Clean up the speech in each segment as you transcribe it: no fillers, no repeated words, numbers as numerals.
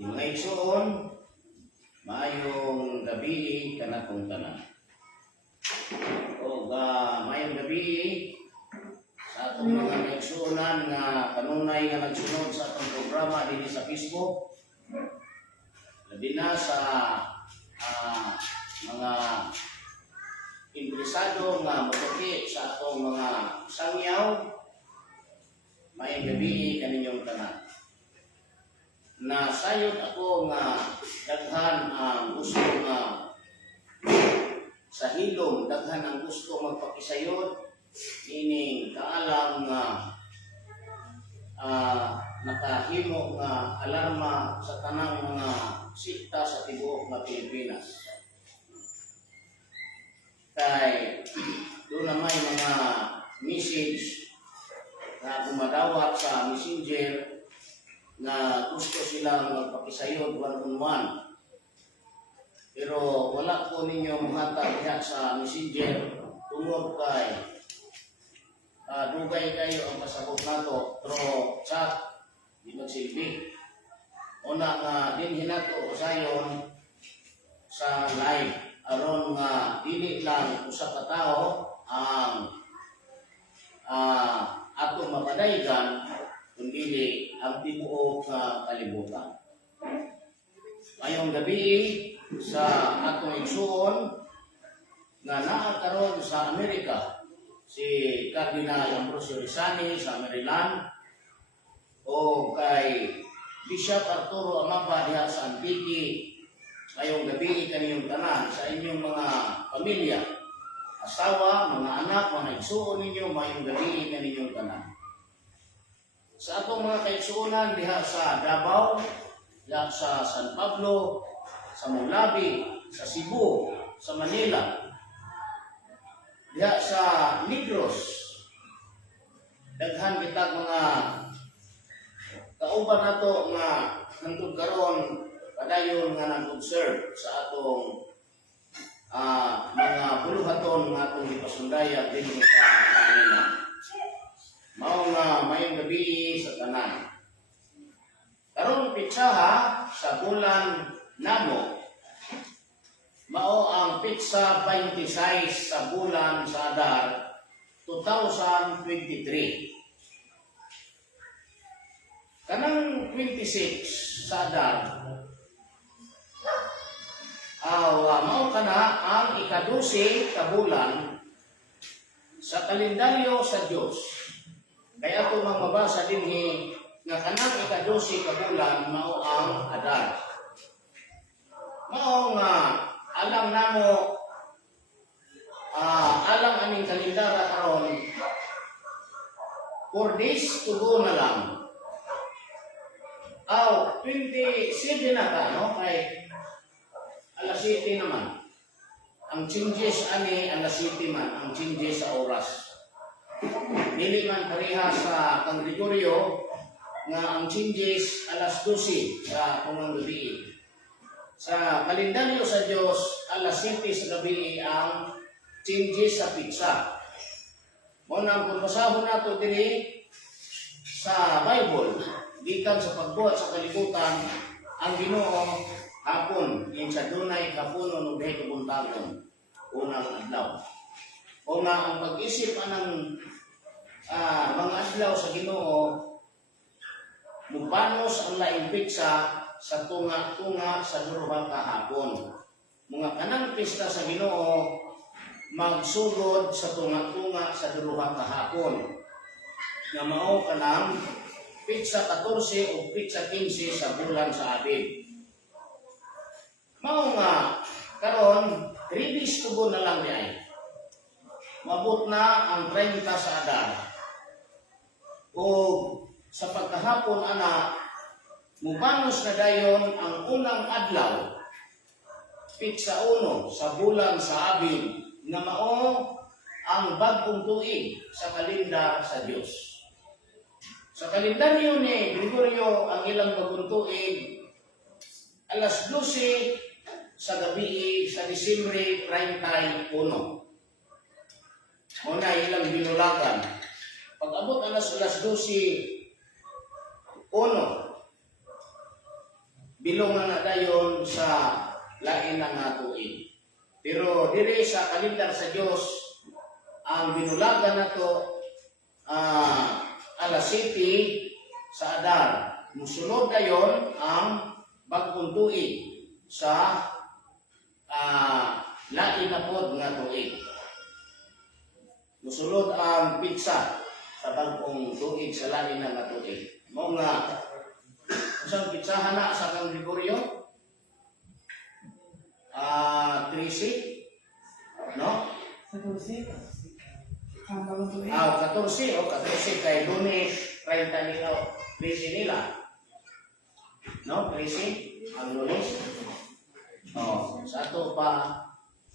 Mga igsoon, maayong gabi kanatong tanan. O maayong gabi sa atong mga igsuonan nga kanunay nga nagsunod sa atong programa dinhi sa Facebook. Labi na sa mga interesado nga motuki sa atong mga sangyaw. Maayong gabi kaninyong tanan. Nasayod ako nga daghan ang gusto nga sa hilom, daghan ang gusto magpakisayod, ining kaalam nga nakahimo nga alarma sa tanang mga sikta sa tibuok nga Pilipinas. Kay doon na may mga message na gumadawat sa messenger na gusto silang magpakisayod one-on-one. Pero wala po ninyo mahatag diha sa messenger tungod kay dugay kayo ang pasabot nato through chat di magsilbi. Una nga din hinato sayon sa live aron nga dili lang usa ka tawo ang atong mapadaygan kundi ang tibuok nga kalibutan. Ngayong gabi sa atong igsuon nga naa karon sa Amerika si Cardinal Ambrosio Rizani sa Maryland o kay Bishop Arturo Amapa diha sa Antique. Ngayong gabi kaniyong tanan sa inyong mga pamilya, asawa, mga anak, mga igsuon ninyo, ngayong gabi kaninyong tanan. Sa atong mga kaigsuonan diha sa Davao, diha sa San Pablo, sa Mulabi, sa Cebu, sa Manila, diha sa Negros, daghan kitag mga kauban nato nga nandun karon padayon nga nag-observe sa atong mga buluhaton nga atong ipasundaya dinhi sa kanina. Mao nga mayong gabi sa tanan. Karon pitsaha sa bulan namo. Mao ang pitsa 26 sa bulan sa Adar 2023. Kanang 26 sa Adar mao kana ang ika-12 ka bulan sa kalendaryo sa Dios. Kaya ito mga mabasa dinhi nga kanang ika-12 ka bulan mao ang Adar. Mao nga alam namo alang aning kalendara karon 4 days to go na lang. 27 na ka no kay alas 7 naman. Ang changes ani alas 7 man ang changes sa oras. Dili man pareha sa kang Gregorio nga ang changes alas 12 sa tungang gabi. Sa kalendaryo sa Dios alas 7 sa gabi ang changes sa pitsa. Mo nang kung basahon nato diri sa Bible gikan sa pagbuhat sa kalibutan ang Ginoo hapon sa dunay hapon ug dihay kabuntagon unang adlaw. O nga ang pag-isip anang mga adlaw sa Ginoo mubanos ang laing pitsa sa tunga-tunga sa duha ka hapon. Mga kanang pista sa Ginoo magsugod sa tunga-tunga sa duha ka hapon. Nga mao kanang pitsa 14 o pitsa 15 sa bulan sa Abib. Mao nga karon 3 days tubo na lang diay. Mabot na ang 30 sa Adar. O sa pagkahapon ana mubanos na dayon ang unang adlaw pitsa 1 sa bulan sa Abib nga mao ang bagong tuig sa kalendar sa Dios. Sa kalendaryo ni Gregorio ang ilang bagong tuig alas 12 sa gabi sa Disyembre 31. Muna ilang binulagan. Pag abot alas 12, 1, bilongan na dayon sa lain na nga tuig. Pero diri sa kalendar sa Dios ang binulagan nato alas 7 sa Adar. Musulod dayon ang bagong tuig sa lain na pod nga tuig. Musulod ang pitsa sa bagong tuig sa lain na nga tuig. Mo nga isang pitsahan na sa kang Gregorio 13, no? 14 kay Lunes 30 nila, 13 nila. No, 13 ang Lunes. Sa ato pa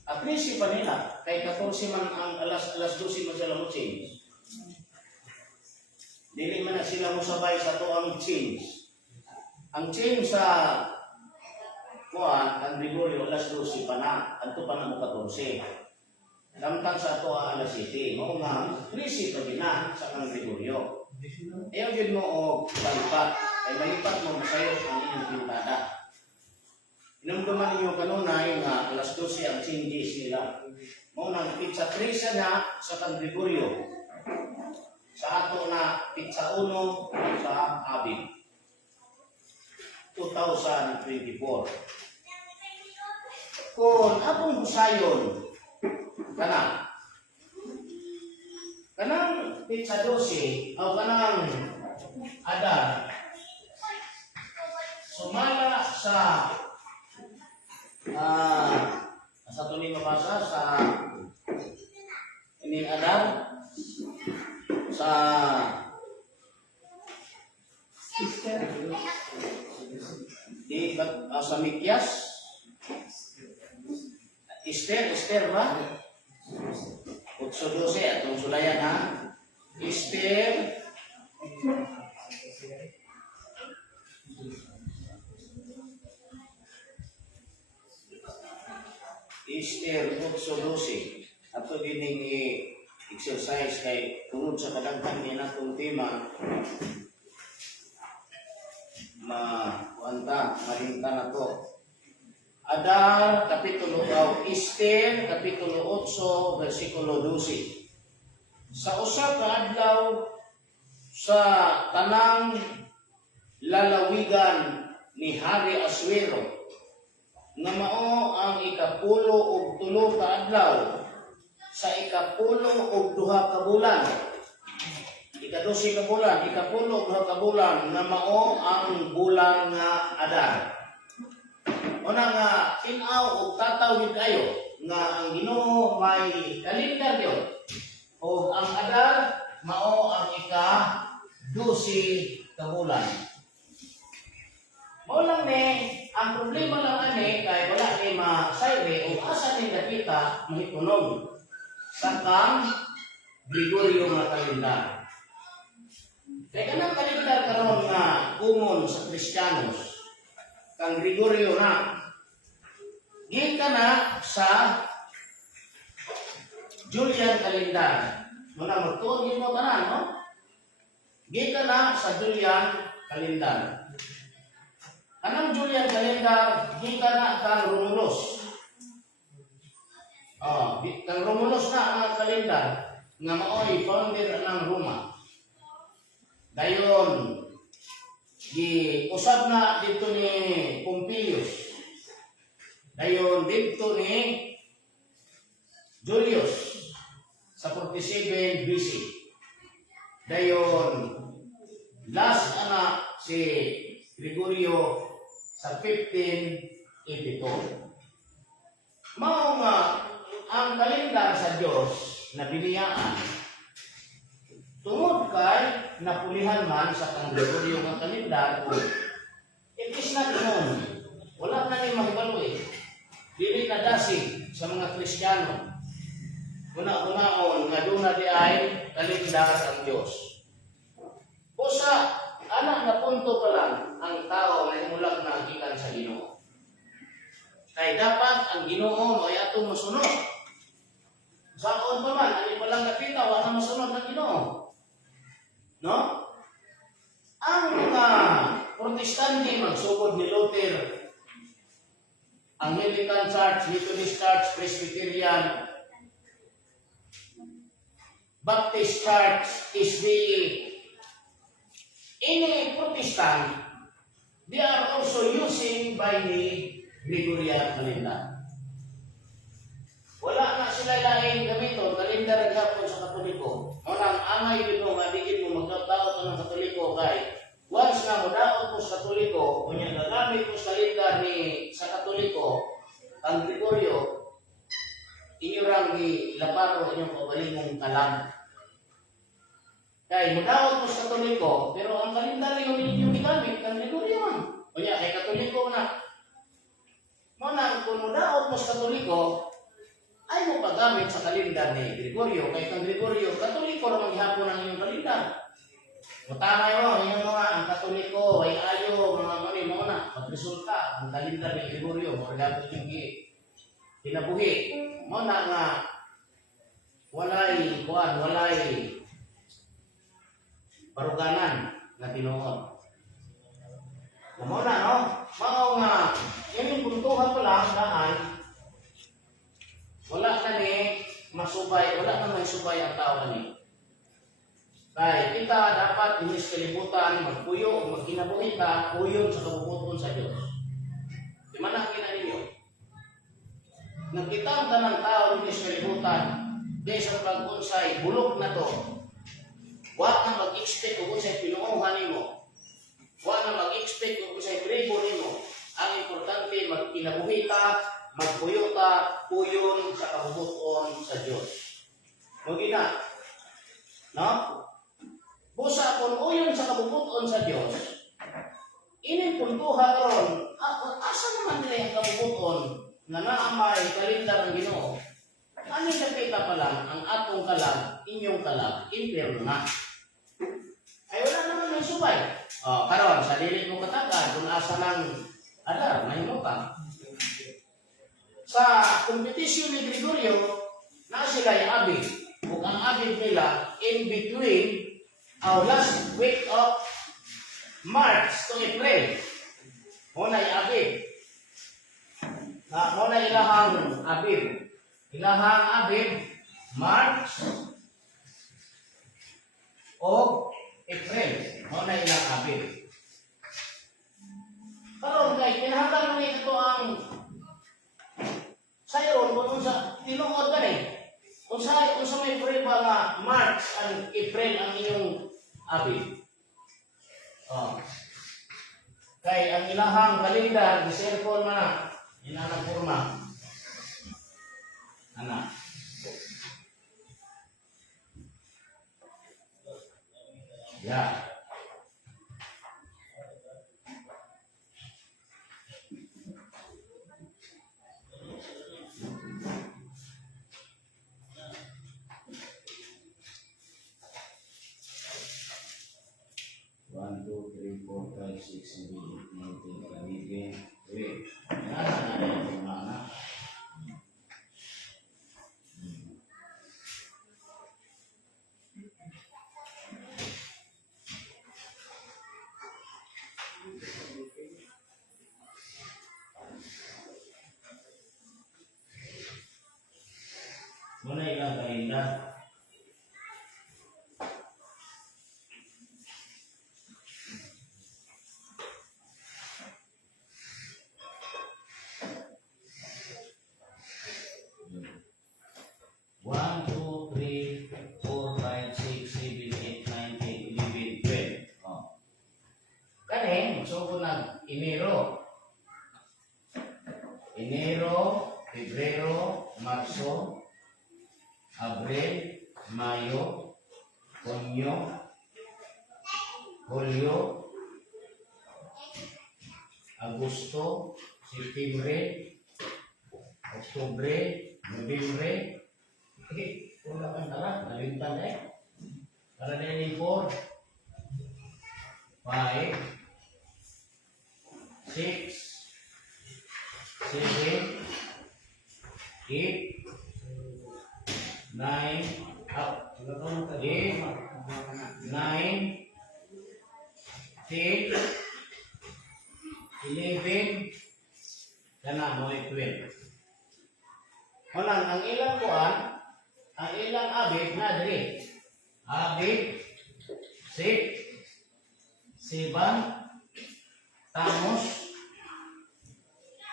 13 pa nila. Kay 14 man ang alas 12 man sila mo change. Dili man na sila mo sabay sa ato ang change. Ang change sa ang Gregorio alas 12 pa na, adto pa na mo 14. Samtang sa ato alas 7, mo nga 13 pa din na sa kang Gregorio. Ayaw yun mo o palipat, ay malipat mo masayos ang inyong pintada. Inamdaman ninyo kanunay nga alas 12 ang changes nila. Mo nang pizza 3 na sa kang Gregorio. Sa ato na pizza 1 sa Abig. 2024. Kung atong busayon kanang pizza 12 o kanang Adar sumala sa sa tuloy mabasa sa ini Adar sa sa Mikyas Esther ba? 8:12 atong sulayan ha. Esther 8:12 ato gining exercise kay tungod sa kadaghan ni natong tema mahinta na to. Adar, Kapitulo 8, Esther, Kapitulo 8, versikulo 12. Sa usa ka adlaw sa tanang lalawigan ni Hari Aswero, nga mao ang ikapulo og 3 ka adlaw sa ikapulo og 2 ka bulan. Ika-12 ka bulan, ikapulo og 2 ka bulan nga mao ang bulan nga Adar. Una nga tinaw o tatawid kayo nga ang Ginoo may kalendar yun o ang Adar mao ang ika-12 ka bulan. Mao lang ni ang problema lang ani kay wala ni masayre o asa ni dakita mahitunog sa kang Gregorio nga kalendar. Kaya kanang kalendar karon nga umon sa Kristiyanos kang Gregorio na gika na sa Julian calendar. Muna magtuon yun mo tanan, no? Gika na sa Julian calendar. Anong Julian calendar? Gika na kang Romulus. Kang Romulus na ang kalendar nga maoy founder ng Roma. Dayon usab na dito ni Pompeius. Dayon dito ni Julius sa 47 BC. Dayon last anak si Gregorio sa 1582. Mao nga ang kalendar sa Dios na biniyaan tungod kay napulihan man sa kang Gregorio nga kalendar it is not known. Wala na ni mahibalo dili kadasig sa mga Kristiyano. Una-unaon nga duna di ay kalendar ang Dios. Usa anak na punto pa lang ang tao na imulag na gikan sa Ginoo. Kay dapat ang Ginoo ay atong masunod. Saon pa man ani pa lang nakita wala masunod ng Ginoo. No? Ang Protestante, magsugod ni Luther. Anglican Church, Methodist Church, Presbyterian, Baptist Church, SDA. Any Protestant, they are also using by the Gregorian calendar. Wala na sila laing gamiton, kalendar gapon sa Katoliko. Unang amay dito, madigid mo magkataot ng Katoliko kay once na mudaot mo sa Katoliko, kung yung gagamit mo sa kalendar ni sa Katoliko, ang Gregorio, inyurang laparo inyong kabalingong kalam. Kaya mudaot mo sa Katoliko, pero ang kalendar yung inyong gigamit, ang Gregorio man. O niya, kay Katoliko na. Muna, kung mudaot mo sa Katoliko, ay mo paggamit sa kalendar ni Gregorio. Kay kang Gregorio, Katoliko naman ihapon ang inyong kalendar. Mutama mo, inyong mga, ang Katoliko, ay ayo, mga mani, muna, magresulta, ang kalendar ni Gregorio, magagapit yung kinabuhi. Muna nga, walay paruganan na tinuod. Muna, no? Mao nga, yan yung puntuhan pa lang, daan, wala na ni masubay, wala na may subay ang tao ni. Kaya kita dapat inis kalibutan, magpuyo o magkinabuhi ka, puyon sa kabubuton sa Diyos. Di man ang ninyo. Nagkita ang tanang tao inis kalibutan, di sa pag-unsay, bulok na to. Huwag na mag-expect kung unsay pinuuhan mo. Huwag na mag-expect kung unsay tribo mo. Ang importante, magkinabuhi ka, magpuyo ka, puyon sa kabubuton sa Diyos. Huwag na. No? Busa kung uyon sa kabubuton sa Diyos, ining puntuhan ron, asa naman nila yung kabubuton na naamay kalendar ang Ginoo? Ano nakita pa lang, ang atong kalag, inyong kalag, impyerno na. Ay wala naman may subay. Karon sa dili mo katakan, kung asa lang, mahimo ka. Sa kompetisyon ni Gregorio, na sila yung abig. Kung ang abig nila, in between our last week of March to April. Muna yung abig. Muna ilahang abig. Ilahang abig, March o April. Muna ilang abig. Karon kay kinahanglan na ito ang sayon kung sa tinuod ka kung sa may prueba nga March and April ang inyong abig. Kay ang ilahang kalendar, di cellphone man na, inanang forma. Anak. Ya. One, two, three, four, five, six, seven, eight, nine, 10, 11, 12. Nasa na yung mga. Muna ilang kalendar. One, two, three, four, five, six, seven, eight, nine, 10, 11, 12. Kani, magsugod ng Enero. Enero, Pebrero, Marso, Abril, Mayo, Junio, Julio, Agosto, Septembre, Oktubre, Nobyembre. Wala kang tala, nalintan para din 4, 5, 6, 7, 8, 9, 10, 10, 11, kana mo 12. Unang, ang ilang kuan, ang ilang abit na diri. Abit, 6, 7, tamos,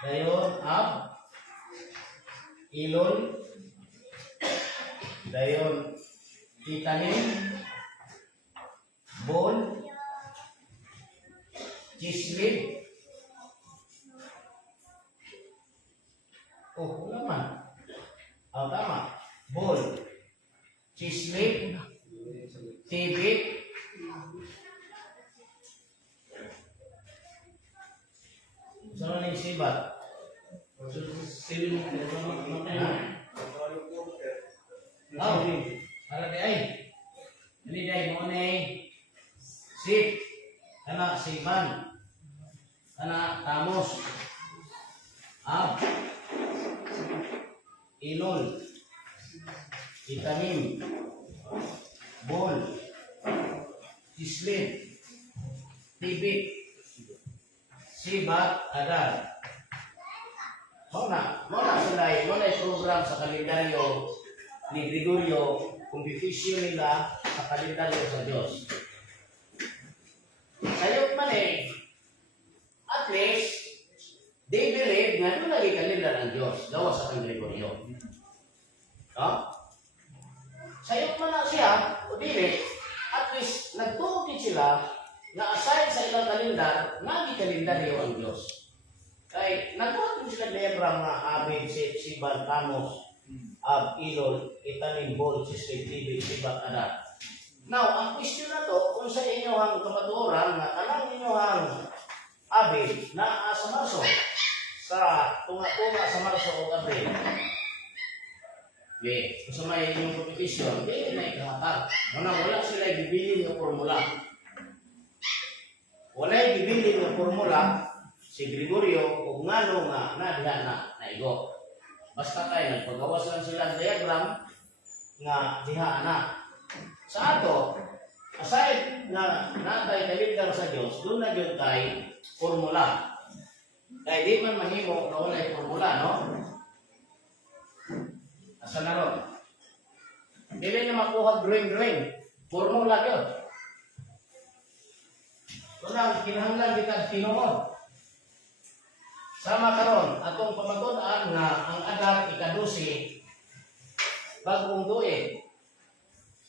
dayon, ilon, dayon, itanim, bol, chislit. Oh, wala man. Tama. Bol, chislit, tibik, saan na yung sibat? Para di ay. Dili day mo na sip. Kana siban. Kana tamos. Ilol. Itanim. Bol. Islit. Tibik. Sibat. Agad. Muna sila yung program sa kalendaryo ni Gregorio, kumpitisyon nila sa kalendaryo sa Diyos. Sayot man at least, they believe nga doon lagi kalendar ng Diyos, gawa sa kang Gregorio. No? Sayot man na siya, o dili, at least, nagtukit sila na aside sa ilang kalendar, nagi kalendaryo ang Diyos. Kaya nagtuwa sila diagram na abid, siban, tamos, ilol, itanim, bol, sisig, tibig, sibak, adat. Now, ang question na to, kung sa inyong kamatuoran na kanang inyong abid na sa Marso, sa tunga-tunga sa Marso o Abril. Okay, kung sa may inyong competition, hindi na ikahatag. Wala sila ibibili ng formula. Wala ibibili ng formula si Gregorio kung ngano nga nadihan na naigo. Basta tayo nagpagawas lang sila diagram nga diha na. Sa ato, aside na natay kalendar sa Diyos, doon na yun kay formula. Kaya di man mahimo na wala'y formula, no? Asa na ron? Dili na makuha drawing. Formula yun. Unang kinahanglan kita tinuod. Sama karon atong pamatud-an nga ang adat ika-12 bagong tuig.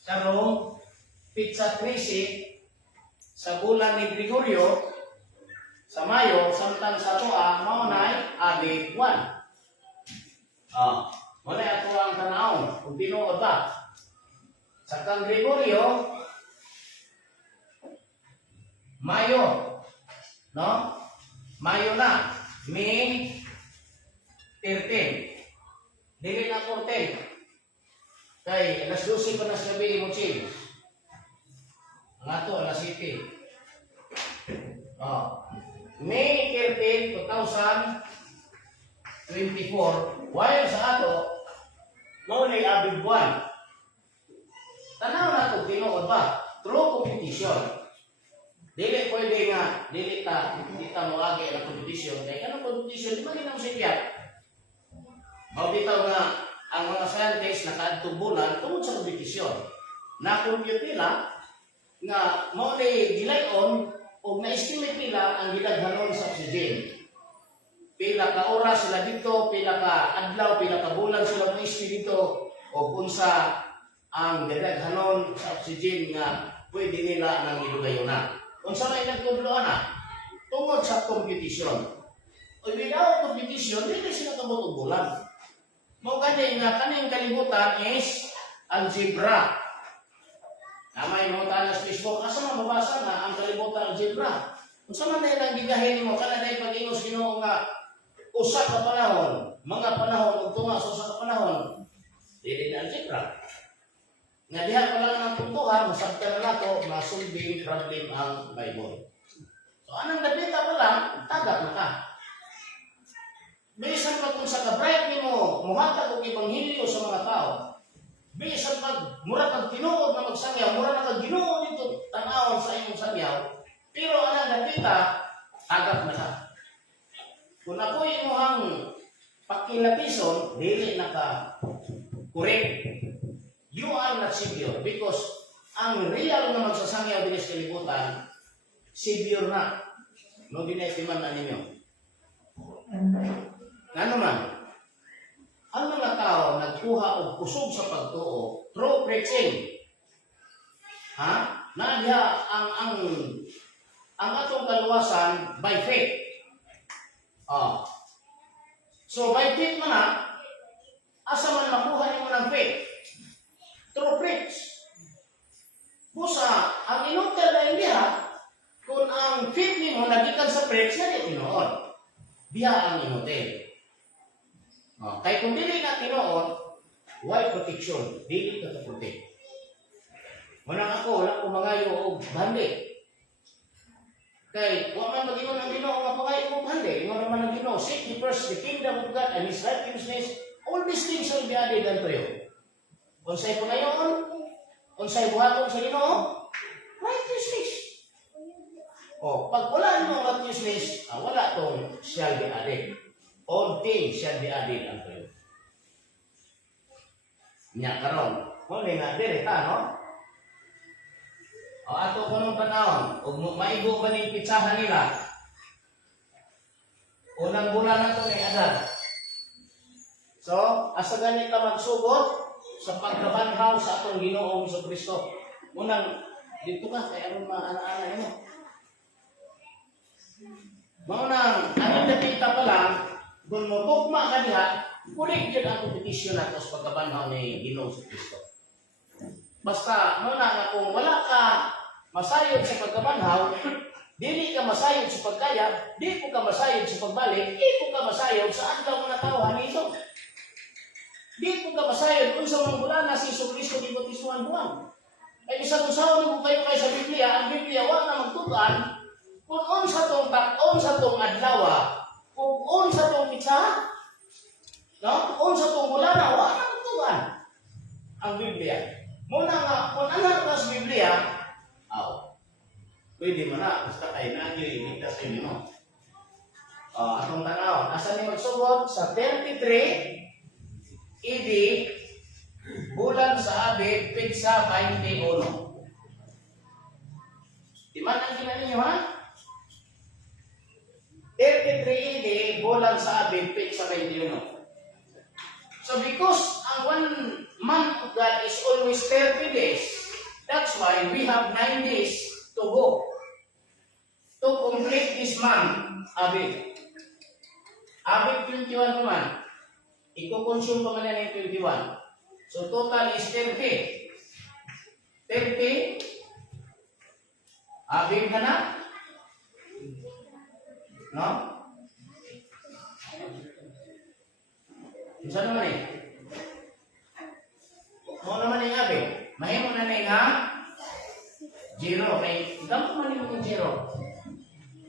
Karong Pitsa 13 sa bulan ni Gregorio sa Mayo samtang sa tuwa mao nay abig 1. Wala ato ang tanawon kung tinuod ba. Sa kang Gregorio Mayo, no? Mayo na. May 13. Dili na 14. Kay alas 12 pa na sa gabi mo chill. Ang ato alas 7. May 13, 2024. While sa ato, mo na abig 1. Tanaw na ito, tinuod ba? True competition. Dili pwede nga, dili ta mo agi ang competition. Kaya kanang competition, di maginaw siya. Mabitaw nga, ang mga scientists nakaadtong bulan tungod sa competition. Na-compute nila nga mo ni gilayon o na-estimate nila ang gilaghanon sa oxygen. Pila ka oras sila dito, pila ka adlaw, pila ka bulan sila mo-estimate dito o unsa ang gilaghanon sa oxygen nga pwede nila nang ilugayon na. Kung saan ay nagtudloan na, tungod sa competition. O without competition, hindi sila kamutubulan. Mau ganyan nga, kanyang kalibutan is algebra. Namay mo tayo sa Facebook, asa man mabasa na ang kalibutan algebra. Kung saan man lang gigahin mo, kanaday pag-ingos Ginoo nga, usa ka panahon, mga panahon, ug tunga sa usa ka panahon, dili na algebra. Nga diha pa lang ang puntuhan, masabtan na nato, masulbing problem ang Bible. So, anong nabita pa lang, tagap na ka. Bisan pag kung sa kabright ni mo, muhatag o ibanghilyo sa mga tao. Bisan pag mura kang tinuod na magsangyaw, mura na kang ginuod dito, tanawon sa inyong sangyaw. Pero anong nabita, tagap na ka. Kung ako imuhang pakilapison, dili naka correct. You are not Savior because ang real na magsasangyaw din sa kalibutan, Savior na. No dinestiman na ninyo. Ano man? Ang mga tao nagkuha og kusog sa pagtuo through preaching. Ha? Nadya ang atong kaluwasan by faith. So by faith man na, asa man makuha nimo ng faith? Through preach. Busa, ang inutal na hindi kung ang faith nimo nagikan sa preach na di tinuod. Diha ang inutil. Kaya kung dili ka tinuod, why protection? Dili ka protect. Manang ako, wala ko mangayo o bandi. Kaya, huwag man mag-inom ng Ginoo, mapangayo ko bandi. Huwag naman ng Ginoo. Seek ye first the kingdom of God and His righteousness. All these things shall be added unto you. Unsay po ngayon? Unsay buhaton sa Ginoo? Righteousness. Pag wala nyo righteousness, wala tong shall be added. All things shall be added unto you. Nya karon, kung nga direta, no? Ato ko nung panahon, ug maigo ba ning pitsahan nila? Unang bulan na to ni Adan. So, asa gani ka magsugot sa pagkabanhaw sa atong Ginoong Kristo. Unang dito ka kay aron maana-ana nimo. Maunang ang nakita pa lang, kung mo tugma ka diha, kulik yun ang kompetisyon nato sa pagkabanhaw ni Ginoong Kristo. Basta, muna nga kung wala ka masayod sa pagkabanhaw, dili ka masayod sa pagkaya, di ko ka masayod sa pagbalik, di ko ka masayod sa adlaw nga tawhan ni Iso. Di ko ka masayod kung sa mga bulan na si Iso Kristo di bautismuhan buwan. Ay bisag usaw mo kayo kay sa Biblia, ang Biblia wa na magtugan kung unsa tong adlaw, kung unsa tong pitsa, no? Unsa tong bulan wa na magtugan ang Biblia. Muna nga, kung anak ka sa Biblia, pwede mo na, basta kayo na nyo, imitas kayo mo. Atong tanaw, asa ni magsugod sa 33 AD, bulan sa Abib, pitsa 21. Di man ang kina ninyo, ha? 33 AD, bulan sa Abib, pitsa 21. So because ang 1 month of God is always 30 days, that's why we have 9 days to go to complete this month, Abib. Abib 21 naman. Iko-consume pa man yan yung 21. So total is 30. 30. Abib ka na? No? Isa naman eh. Mo naman yung Abib. Mahimo na na nga 0. Kaya gamit man yung 0.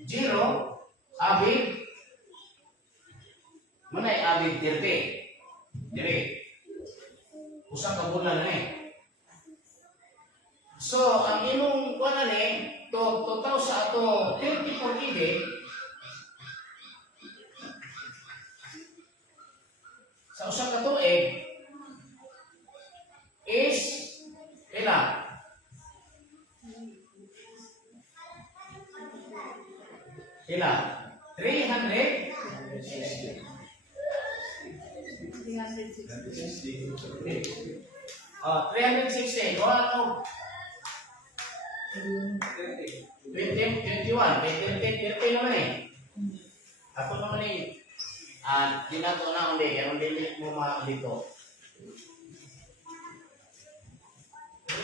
0, Abib, manay Abib 30. Dire. Usang ka bulan na eh. So, ang imong kuwan na total sa ato 34 ide, sa usang ka tuig, is ilan? Ilan? 360. 360. Kung ano? 21. 30 naman eh. Ako naman eh. Dinato na ulit. Ang limit mo dito.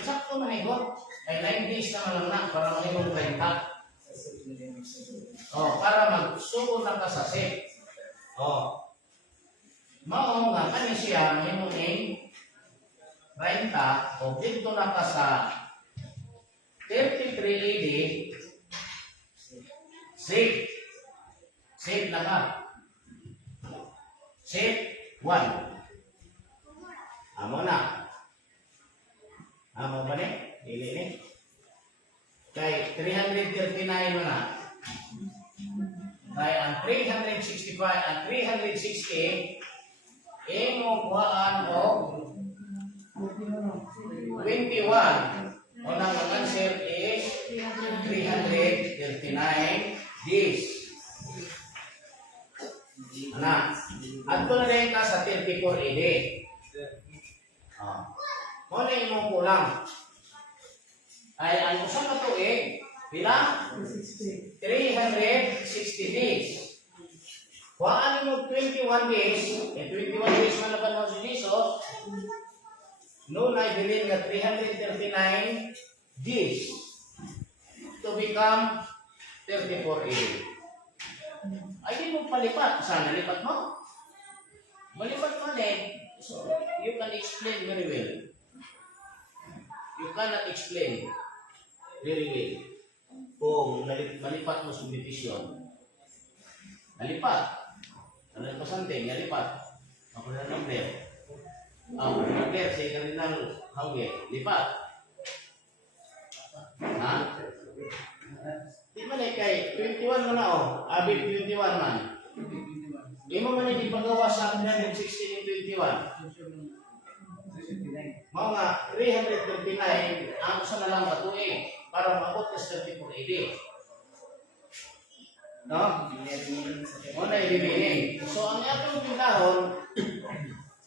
Sakto man eh. Ay 9 days naman lang na para manimong 30. Para magsuko na ka sa set. Mao nga kani siya mahimong 30 o dito na ka sa 33 AD. Save na ka. Save 1. Amo na. Amo ba ni? Dili ni. Kay 339 mo na. Kaya ang 365 at 360 imong kuhaan o 21. Unang ang answer is 339 days. Ana, adto na rin ka sa 34 AD. Mo na imong kulang. Ay ang usa ka tuig pila? 360 days. Kuhaan mo 21 days, 21 days man naman si Jesus. No, I believe that 339 days to become 34 AD. Ay, di mo palipat. Sana lipat mo. Malipat mo so you can explain very well. You cannot explain very well kung malipat mo subdivision. Nalipat. Ano yung pasante? Nalipat. Ako na number. Ako na number. Sa kaninang hangge. Lipat. Ha? Di man kay 21 mo na Abid 21 man. Di mo man hindi pagawa sa 116 and 21. Mga 339 ang usa na lang katuig para maabot sa 34 AD. No? Muna ibibigay. So, ang atong bintahon,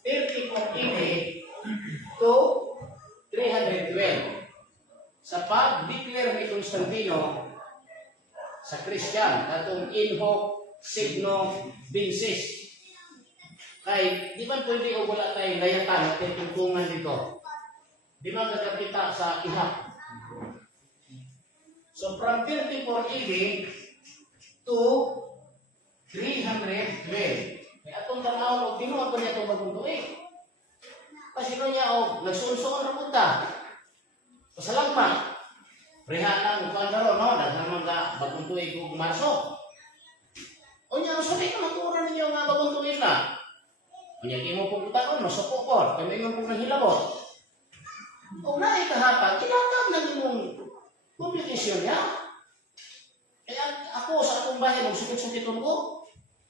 34 AD to 312. Sa pag-declare ni Constantino sa Christian, katong in hoc signo vinces. Kay, di ba pwede o wala tayo layatan at tungtungan dito? Di ba gagapita sa ihap? So, from 34 AD to 312. May atong tanaw o tinuod ko niya itong bagong tuig. Kasi ko niya nagsuon-suon na punta. Pasalagma. Reha lang kuan ron no, daghan mga bagong tuig ug Marso. O niya sabi ko magturan ninyo nga bagong tuig na. Unya imo pong utaon masuko ko, kami mo pong nahilabot. O naay kahapon, kinatag na nimong publikasyon niya. Kaya ako sa akong bahay magsukit-sukiton ko.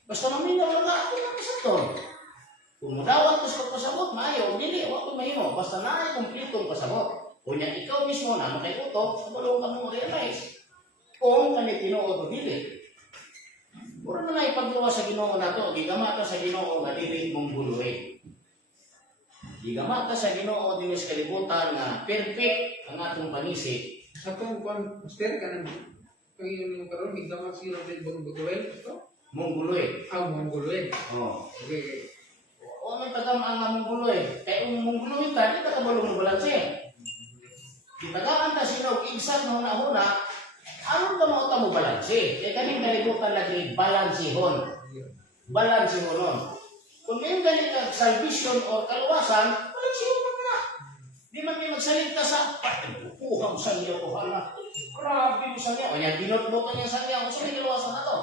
Basta maminaw lang ako ng isaton. Kung madawat ko sa pasabot, maayo, dili, wala ko mahimo. Basta naay kumpletong pasabot. Kunya ikaw mismo na makaiutok, sabulong ka mo realize. Kung kani tinuod o dili. Mura na nga ipagluwa sa Ginoo nato, gigamata sa Ginoo nga dili mong buluhin. Gigamata sa Ginoo dinhi sa kalibutan nga perfect ang atong panisi. Sa itong master ka nang panginoon yung karoon, higdama sila ng buluhin. Mong buluhin. Mong buluhin. Oo. Okay. O may tagamaan nga mong buluhin. Kaya kung mong buluhin ka, di ka kabalong mo balansin. Itagaan ta sila og igsak na huna-huna, ano ka mo balansi? Kaya kaming kalibutan lagi balansihon. Balansihonon. Kung may galit ang salvation o kaluwasan, balansihon mo na. Di man kayo magsalita sa puhang sangyaw ko hala. Grabe mo sangyaw. O niya, binot mo ka niya sangyaw. Gusto may kaluwasan na to.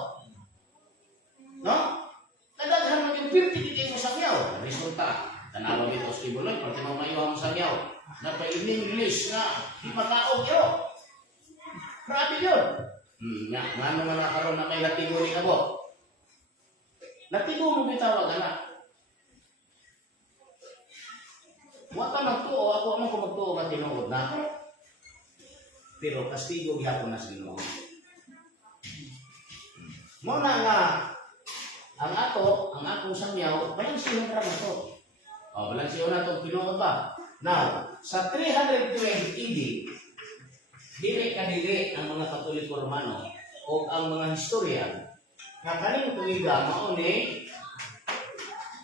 No? Kadaghan mo yung 50 mo sangyaw. Resulta. Tanawa ito sa ibuloy, pati mamayuhan mo sangyaw. Napa-in-English na di makaog yun. Grabe yun. Nga naman nakaroon na may latigo ni Kabo. Latigo mo bitawag na. Huwag ka magtuo, ako naman kung magtuo ka tinuod na. Pero kastigo gihapon na sinuod. Muna nga, ang akong sangyaw, balansiyon ka na ito. Balansiyon na ito, tinuod ba? Now, sa 312 AD, dili ang mga Katoliko Romano o ang mga historian nga kaning tuiga mao ni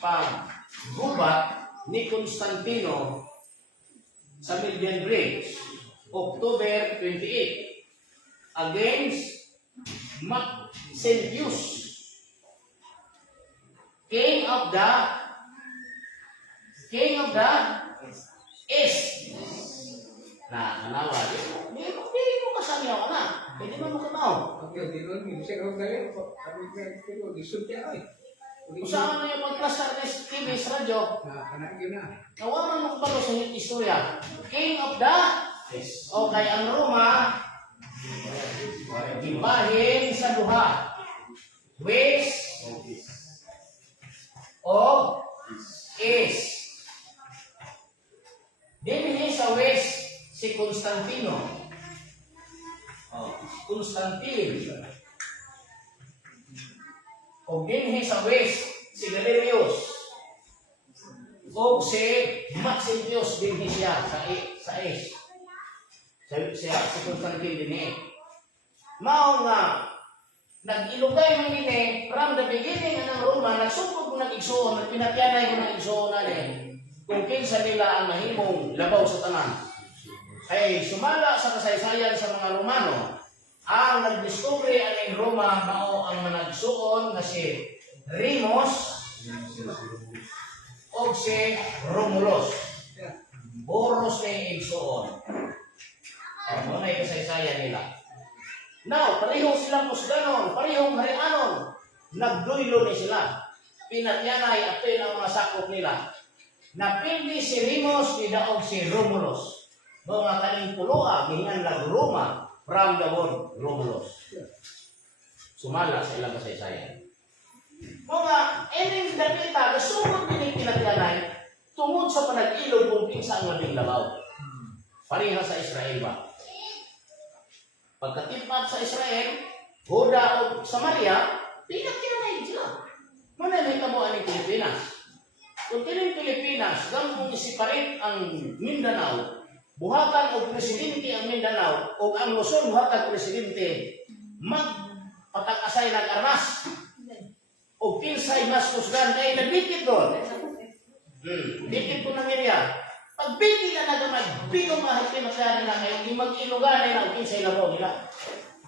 paggubat ni Constantino sa Milvian Bridge, October 28, against Maxentius, king of the East. Nanawa, di mo kasangyaw ka na. Hindi mo makataw. Okay, di nun, hindi siya kong galing. Kami pero lisod niya ay. Usahan na yung pagklasa ng TV sa radyo. Anak yun na. Nawaman mo palo sa istorya. King of the o kay ang Roma, gibahin sa duha. west of east. Dinhi sa west si Constantino. Constantine. O dinhi sa west si Galerius. O si Maxentius dinhi siya sa east. Si Constantine dinhi. Mao nga nag-ilugay man ini from the beginning ng Roma, nagsugod mo nag-igsoon, nagpinatyanay mo nag-igsoon na kung kinsa nila ang mahimong labaw sa tanan. Ay sumala sa kasaysayan sa mga Romano, ang nagdiskubre aning Roma mao ang managsuon nga si Remus o si Romulus. Boros na yung igsoon. Ano na yung kasaysayan nila. Now, parehong silang musganon, parehong harianon. Nagduylo ni sila. Pinatyanay at pin ang mga sakop nila. Napindi si Remus, nidaog si Romulus. Mga kaning puluha, gingan lang Roma from the word Romulus. Sumala sa ilang kasaysayan. Mga ining dapita, nasugod din yung pinatyanay, tungod sa panag-ilog kung pinsa ang labing labaw. Pareha sa Israel ba? Pagkatipat sa Israel, Huda o Samaria, pinagkinanay sila. Muna may kabuan ng Pilipinas. Kung tining Pilipinas, gamong isiparit ang Mindanao, buhatan o presidente ang Mindanao, o ang Luzon buhatan presidente, magpatag-asay ng armas, o kinsay mas kusgan, kaya nagdikit doon. Dikit po ng area. Pagbigil na nagamay, bigong mahal pinasyaran na kayo, di mag-ilugan na ang kinsay labaw nila.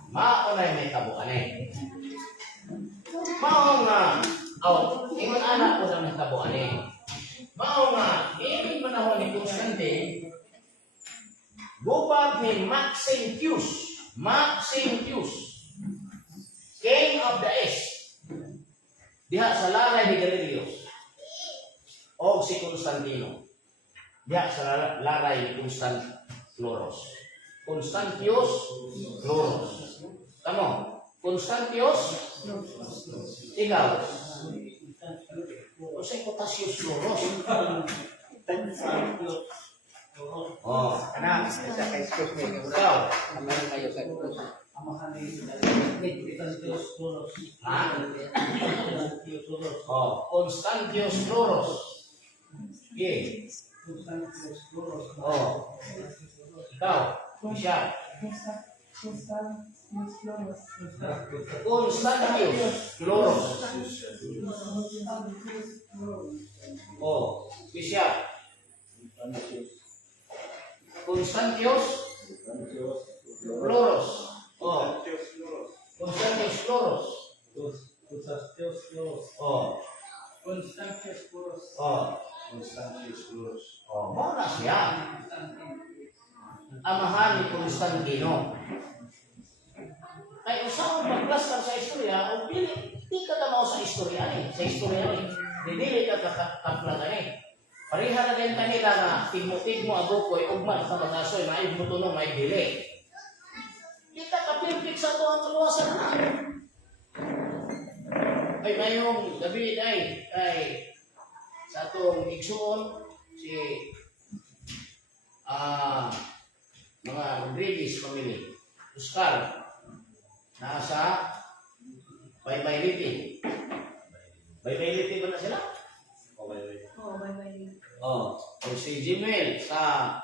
Maunay may kabukan eh. Mao nga, ingon anak ko na may kabukan eh. Mao nga, ibig manahon ni Constantine, gubat ni Maxentius, King of the East, diha sa laray ni Galerius, o si Constantino. Diya sa laray ni Constantius Chlorus. Tamo? Constantius? Ikaw? O sa'y Potassius Chlorus? Oh, Anak, isa kay excuse me. ikaw? Amahan kayo sa krus. Ha? Oh, Constantius Chlorus. Okay. Oh. Ikaw, siya. Constantius Chlorus. Oh, siya. Constantius Chlorus. Oh. Constantius Chlorus. Oh. Oh. Oh, mo na siya. Amahan ni Constantino. Kaya usapon magplastar sa istorya, o di ka tamaw sa istorya ni. Sa istorya ni. Dili ka kaplatan ni. Pareha na din kanila na tigmo-tigmo abukoy, ugman sa magasoy, maayog mo tunong, may dili. Di ka kapirpik sa ito ang kaluwasan na. Ay, mayong gabi ay sa itong igsoon, si mga Rodriguez family, Oscar, nasa Baybayliti. Baybayliti ba na sila? Oh, o si Jimel sa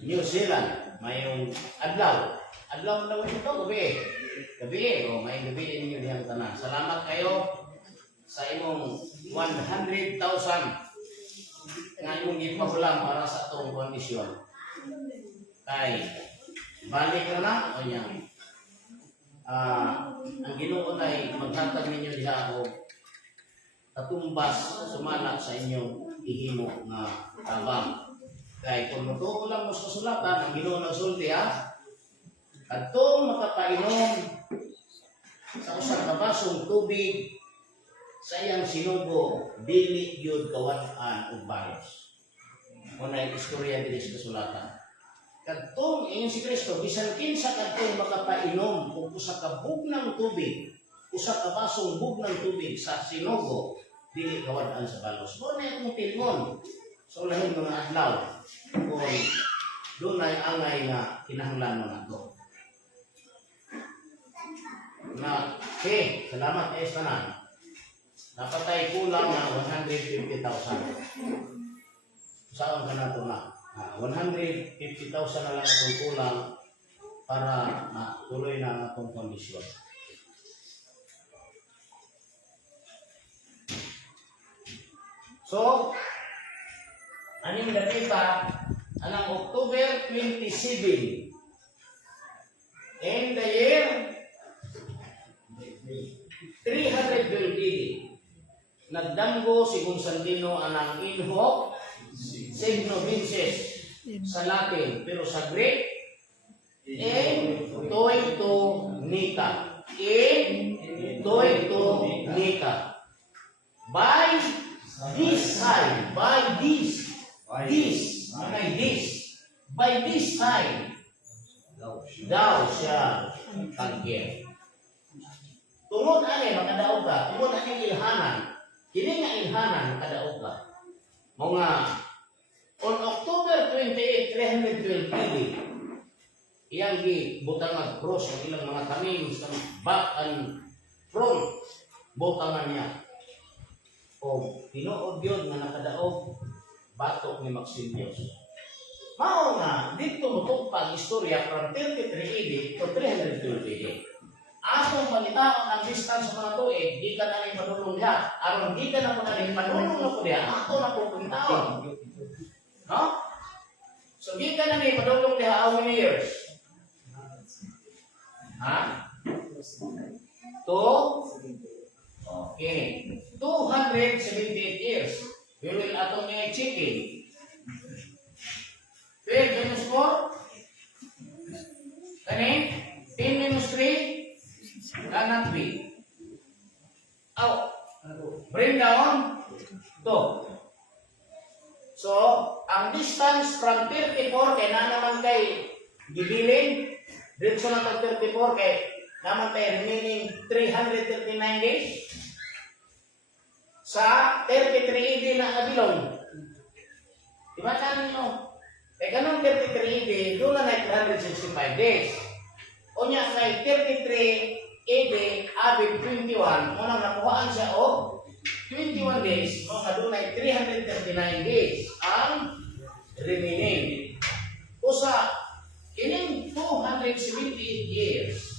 New Zealand, mayong adlaw. Adlaw na ito, gabi. Gabi, o may gabi din ninyo diyang tanan. Salamat kayo sa imong 100,000 nga imong gipahulam para sa itong kondisyon. Kay, balik ko na, o yan. Ang Ginoo ay maghatag ninyo diha ako katumbas sumala sa inyong ihimo nga tabang. Kaya kung matuo lang mo sa sulatan, ang Ginoo nagsulti ha, katong makapainom sa usang kabasong tubig sa iyang sinugo, dili yun kawan-an o balos. Muna yung istorya din sa kasulatan. Katong inyong si Kristo, bisan kinsa katong makapainom o sa kabug ng tubig, usa ka basong bugnang tubig sa sinugo dili kawad-an sa balos. Mo na akong tilmon. So lahin mga adlaw kung doon ay angay nga kinahanglan mo na ito. Na, okay, salamat es tanan. Napatay kulang na 150,000. Saan ka na ito na? 150,000 na lang itong kulang para tuloy na ang atong kondisyon. So, aning data anang October 27 in the year 320 nagdamgo si Constantino anang inhok signo vinces sa Latin pero sa Greek toito nika by this time by this time daw siya tagyer. Tungod ani makadaog ka, tungod ani ilhanan. Kini nga ilhanan makadaog ka. Mga on October 28, 312 iyang gibutang ang cross ang ilang mga tanim sa back and front butangan niya. O tinuod yun nga nakadaog batok ni Maximius. Mao nga dito motugpag istorya from 33 AD to 312 AD. Atong pangitaon ang distance mga tuig, di ka na rin padulong diha. Aron di ka na po na rin padulong na po diha, ato na po pangitaon. No? So di ka na rin padulong diha, how many years? Ha? 2? Okay. 278 years. We will atong checking. 12 minus 4? Kani? 10 minus 3? Cannot be. Out. Bring down 2. So, ang distance from 34 kay na naman kay gibilin. Diretso na tag 34 kay naman kay remaining 339 days. Sa 33 AD na nabilong. Diba tanin nyo? Eh, ganun 33 AD, doon na 365 days. O niya, may 33 AD, abit 21, munang nakuhaan siya o 21 days, o nga doon ay 339 days ang remaining. O sa ining 278 years,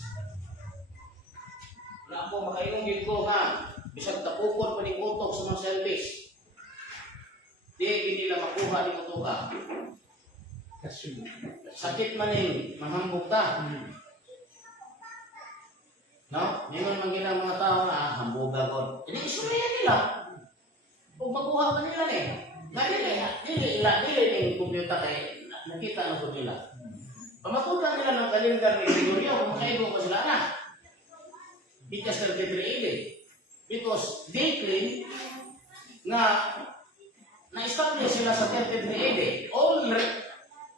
na ako makainong ko nga, bisag tapukon pa ning utok sa mga selfish. Di nila makuha ni utok ka. Sakit man ning manghambog ta. No? Ngayon man gina mga tao na hambuga ko. Hindi istorya nila. Kung makuha pa nila ni. Dili ning kompyuter kay nakita na ko nila. Pamatutan nila ng kalendar ni Gregorio kung makaigo pa sila na. Because 33 AD. Because they claim na na-establish sila sa 33 AD. All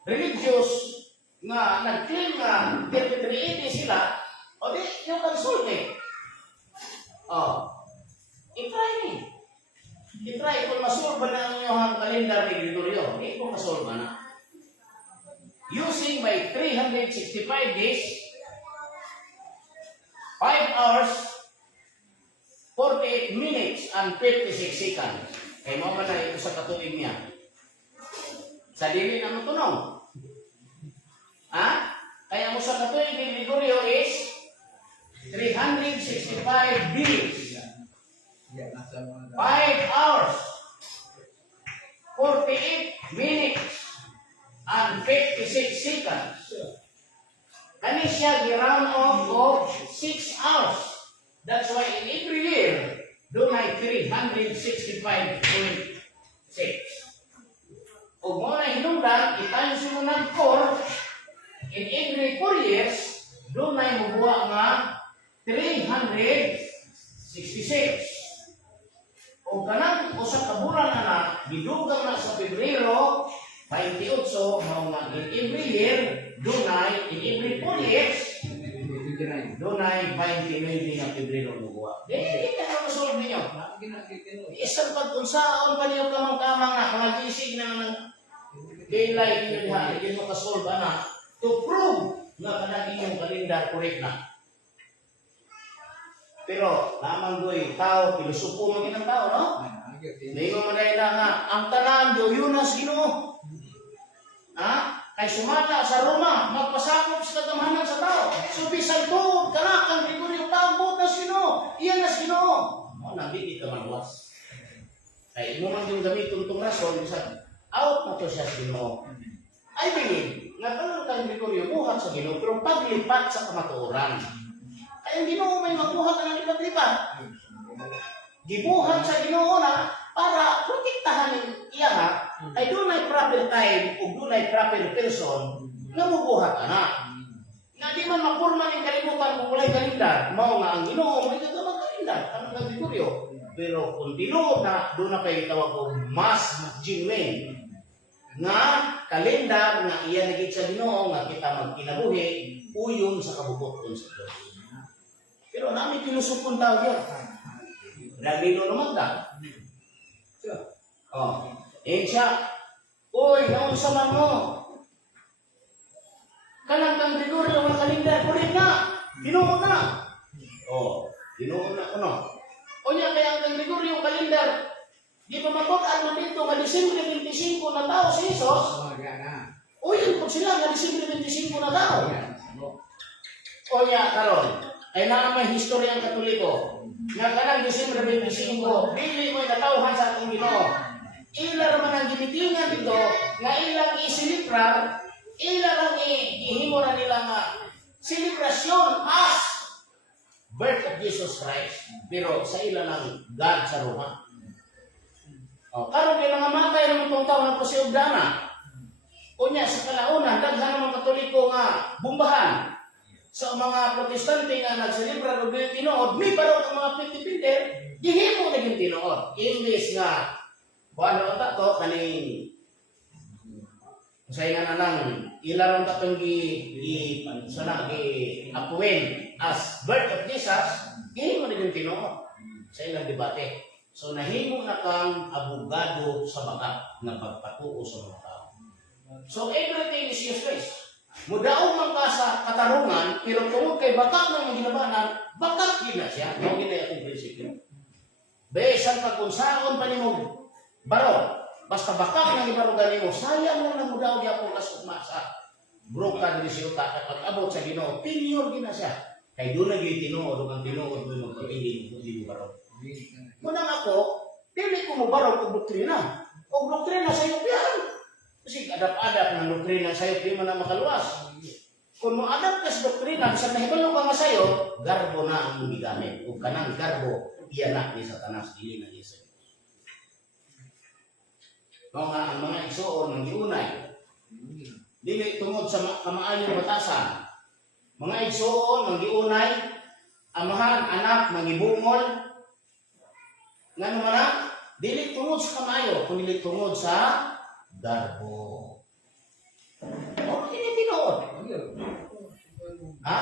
religious nga nag-claim nga 33 AD sila, o di, yung consult eh. O, i-try ni. I-try kung masolve na ang inyong kalendar ni Gregorio. Hindi kung masolve na. Using by 365 days, 5 hours, 48 minutes and 56 seconds. Kaya mo man na ito sa katuig niya. Sa dili na mo tunong. Ha? Kaya mo sa katuig ni Gregorio is 365 days. 5 hours, 48 minutes and 56 seconds. Kani siya gi-round off of 6 hours. That's why in every year, doon ay 365.6. Kung mo na hinungdan, itayo siya mo nag-core, in every 4 years, doon ay mabuha nga 366. O kanang usa ka bulan na gidugang na sa Pebrero 28, mao nga in every year, doon ay in every 4 years, 29. Doon ay 29 ng Pebrero bubuha. Hindi na masolve ninyo. Isang pag-unsaon pa niyo kamang-kamang na, mga gisig na ng daylight ninyo diha, hindi mo kasolve na, to prove na kanang inyong kalendar correct na. Pero, lamang do'y tao, pilosopo mo ng tao, no? Hindi mo manay na nga, ang tanan do, yun ang Ginoo. Ha? Kay sumata sa Roma, magpasakop sa katamahanan sa tao. So, bisan to, kanak, ang Gregorio, tabot na Ginoo. Iyan na Ginoo. Nabigit ka manuwas. Kaya mo man yung gamitin itong rason, bisan, out na to siya sa Ginoo. I believe, nga kalang kang Gregorio, buhat sa Ginoo, pero paglipat sa kamatuoran. Kaya ang Ginoo may magbuhat na ng lipat-lipat. Gibuhat sa Ginoo na para protektahan iya ha, ay doon ay proper time o doon ay proper person na mubuhat na. Nga di man mapurma ng kalimutan kung wala'y kalendar, mao nga ang Ginoo may gagawang kalendar, ang Gregorio. Pero kung tinuod na, doon na kayo tawag ko mas genuine nga kalendar nga iya naging sa Ginoo nga kita magkinabuhi uyon sa kabubuton sa Diyos. Pero namin pinusupon tawag yan. Dahil naman ta. Oh, siya. Uy, naunsa man mo. Kanang kang Gregorio ang kalendar, kulit na. Tinuon na. Oh, tinuon na kuno. O niya kaya ang kang Gregorio kalendar, di pa matot-an man dito nga Disyembre 25 na tao si Jesus. O yun po sila nga Disyembre 25 na tao. O niya, karon, ay naman history ang Katoliko. Nga kanang Disyembre 25, dili mo natawhan sa atong Ginoo. Ila naman ang ginitingan dito, nga ilang isilibrar, ila lang ihimo na nila nga selebrasyon as birth of Jesus Christ. Pero sa ila lang God sa Roma. O, karon kay mga matay naman itong taon ng Posiogdana. Unya sa kalaunan, daghan naman Katoliko nga bumbahan. Sa mga Protestante nga nagselebra og tinuod, may parang ang mga pinti-pinter, gihimo na yung tinuod. Imbes nga, ano ta to, kaning, usay nga nanang, ilaron ta itong apuin as birth of Jesus, gihimo na yung tinuod sa ilang debate. So, nahimo na kang abogado sa bakat na pagpatuo sa mga tao. So, everything is useless. Mudaog man ka sa katarungan, pero tungod kay batak ng mga ginabanan, batak din na siya. Huwag ginaya akong prinsipyo. Besan pag-unsaon pa ni mo baro, basta batak ng ibarugan mo, sayang lang na mudaog niya akong kasukma sa broka din siya at abot sa Ginoo. Pinyor din na siya. Kay doon naging tinuod, ang tinuod mo magpapili, hindi mo baro. Munang ako, pili ko mo baro kung doktrina. O doktrina sa iyo yan. Kasi adap-adap ng doktrina sa'yo, di mo na makaluwas. Kung mo-adap ka sa doktrina, sa nahibalo ka nga sa'yo, garbo na ang gigamit. O kanang garbo, iyanak ni Satanas, dili na niya sa'yo. Kung nga, ang mga igsoon ng giunay, dili tungod sa kamaayong batasan. Mga igsoon ng giunay, amahan, anak, magibungol, nga naman na, dili tungod sa kamayo, kung dili tungod sa garbo. O, ginitinood. Ha?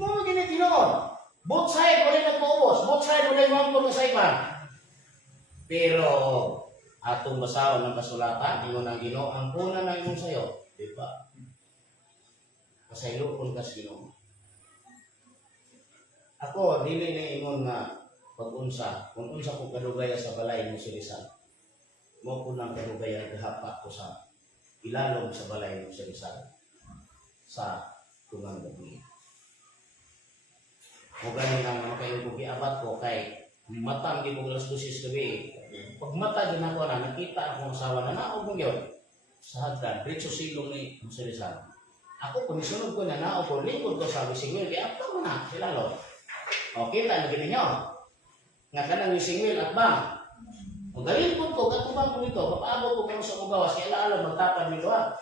O, ginitinood. Both side, wala nagpaubos. Both side, wala yung mga sa iba. Pero, atong basawan ng kasulatan, di mo nang Ginoo, ang una na yun sa'yo. Diba? Kasaylo kung kas Ginoo. Ako, dili na ingon nga pag-unsa. Kung unsa ko kadugaya sa balay mo silisan. Mo po nang kalugayan kahapa ko sa ilalong sa balay ng Rizal sa tungang gabi. O ganin ang mga kayo kung kiabat ko kay matang di mo alas 12 gabi. Pag mata din ako na, nakita akong asawa na naog mo yun sa hagdan, retso silong ni Rizal. Ako kung isunod ko na naog ko, lingkod ko sa Wisingwil, kaya apta mo na sila lo. O kita na gini nyo. Nga ka ng Wisingwil at bang. Magaling po ko, katubang ko nito, papaabot ko kayo sa ugawas, kaya alam, magtapad nito ha.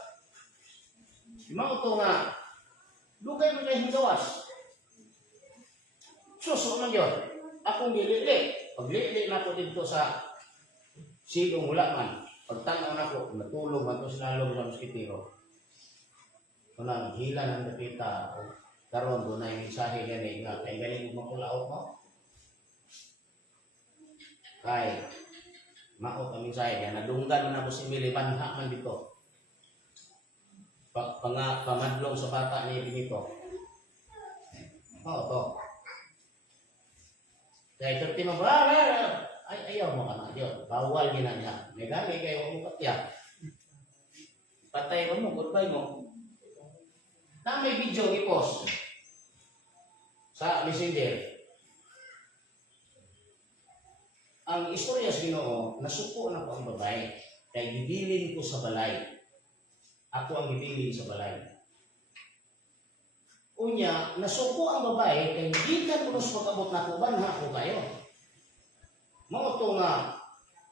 Imang ito nga, lugay mo kayo gawas. Suso man yun. Akong gilili. Pag lili na ako dito sa silong wala man, pagtanaw na ako, natulog man ito sinalong sa moskitero. Kunang hila ng napita, karon doon na yung mensahe gani nga kay galing mo makulaot mo. Kay mao ka mensahe kaya nadunggan man ako si Mili banha man dito. Pamadlong sa bata ni Benito. Oo to. Kaya 30 mo ay ayaw mo ka na yun. Bawal gina niya. May gani kayo mo patya. Patay mo, goodbye mo. Na may video i-post sa Messenger. Ang istorya sa Ginoo, nasuko na ko ang babae. Kaya gibilin ko sa balay. Ako ang gibilin sa balay. Unya, nasuko ang babae, kaya hindi ka punos mag-abot na ko, banha ko kayo. Mga ito nga,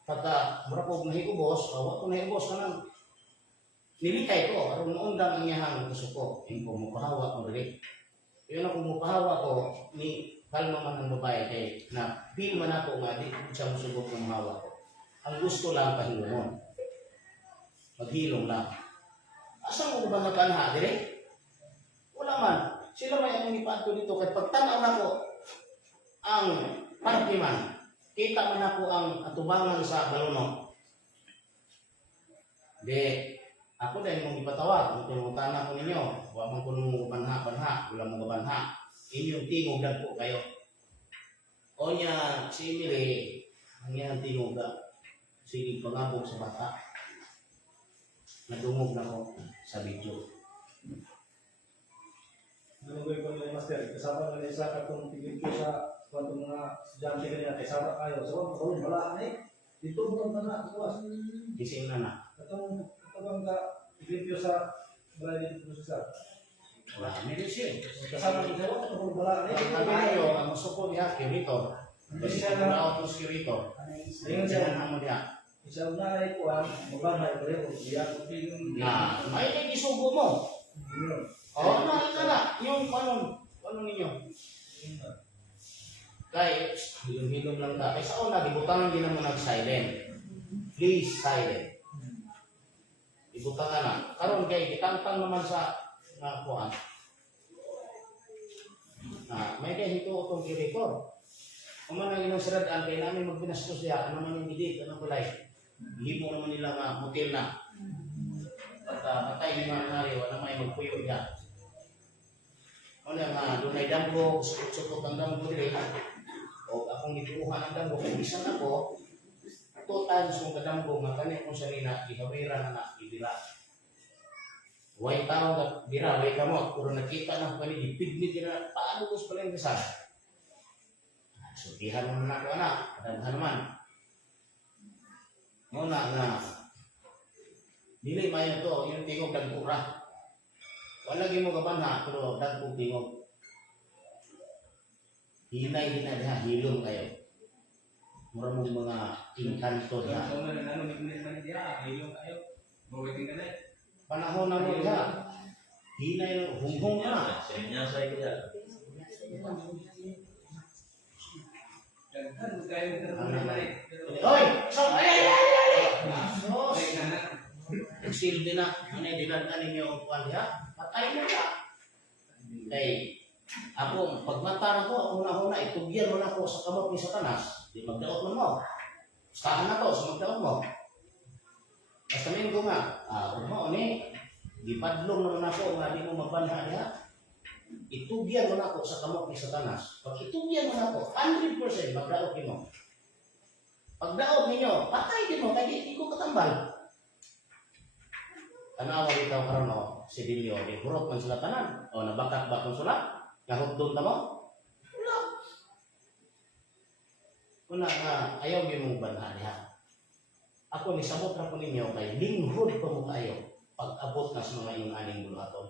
pagka marapog na hikubos, awat ko na hikubos ka nang nilikay ko, aron undang ang iyahang nasuko. Yung kumupahawa ko rin. Yun ang kumupahawa ko, ni kalma man ang babae, kaya na feel man ako nga, di siya musubok ng mahawa ko. Ang gusto lang pahilomon. Maghilom lang. Asa mo ba nakanha, dire? Wala man. Sila may ang ipato dito. Kaya pagtanaw na ko ang partiman, kita man ako ang atubangan sa balunok. Di, ako dahil mong ipatawag, matulungan ko ninyo. Huwag man ko nung banha, wala mong banha. Inyong tingog po kayo. O niya, si Emily, ang iyang tingog sige pangabog sa bata. Nadungog na ko sa video. Ano ko yung master? Kasama na isa katong tigil ko sa katong mga estudyante kanina kay sama kayo. So, karon wala na eh. Dito mo na bukas. Gising na na. Katong ka tigil ko sa balay dito sa. Wala, meron siya. Kasama ni Jawa katong wala na eh. Ang tayo, ang musuko niya, kirito. Kasi siya na autos kirito. Ayun siya na mo niya. Isa na ay kuan, mabangay ko rin. Iya ko film. Na, may nagisugo mo. Oo, nakita na. Yung ano ninyo. Kaya, hilom-hilom lang ka. Kaya sa una, dibutangan din naman nag-silent. Please, silent. Dibutangan na. Karon kay kitangtang naman sa kuhan. May kaya hito itong kiritor. Kung man ang inyong siradaan, kaya namin magbinastos siya. Ano man yung gidit, ano kulay. Himo naman nila nga mutil na. At patay yung mga nari, wala may magpuyo niya. Ano nga, doon ay damgo, sukot-sukot ang damgo rin. O akong ituuhan ang damgo, kung isan ako, 2 times yung kadamgo nga kanil kong sarina, ihawira na ibira. Huwag tao na bira, huwag kamot, puro nakita na kung ipigni din na, paano gusto pala yung kasal? Sutihan naman ako anak, kadaghan naman. Muna nga, dili mayan to, yung tingog dagpura. Wala lagi mo kabanha, pero dagpong tingog. Hinay-hinay diha, hilom kayo. Mura mong mga inkanto diha. Panahon na mo diha. Hinay na, hunghong na. Hoy! So, ay! Sos! Sildi na. Ano yung dinadaan ninyo ang kuwan diha? Patay mo na. Kay, ako, pagmata na ko, ako na itugyan mo na ako sa kamot ni Satanas. Di magdaot mo mo. Stahan na to, sa magdaot mo. Basta min ko nga, mo ni, gipadlong naman ako nga di mo mabanha diha. Itugyan mo na ako sa kamot ni Satanas. Pag itugyan mo na ako, 100% magdaot mo. Pagdaot ninyo, patay din mo, kaya di ko katambal. Tanawa ikaw karon no, si Dilio, di hurot man sila tanan. O nabakat ba kung sulat? Nahot doon ta mo? Wala. Kuna nga, ayaw yung mong banha diha. Ako ni sabot ra ko ninyo kay linghod pa mo kayo pag abot na sa mga iyong aning bulaton.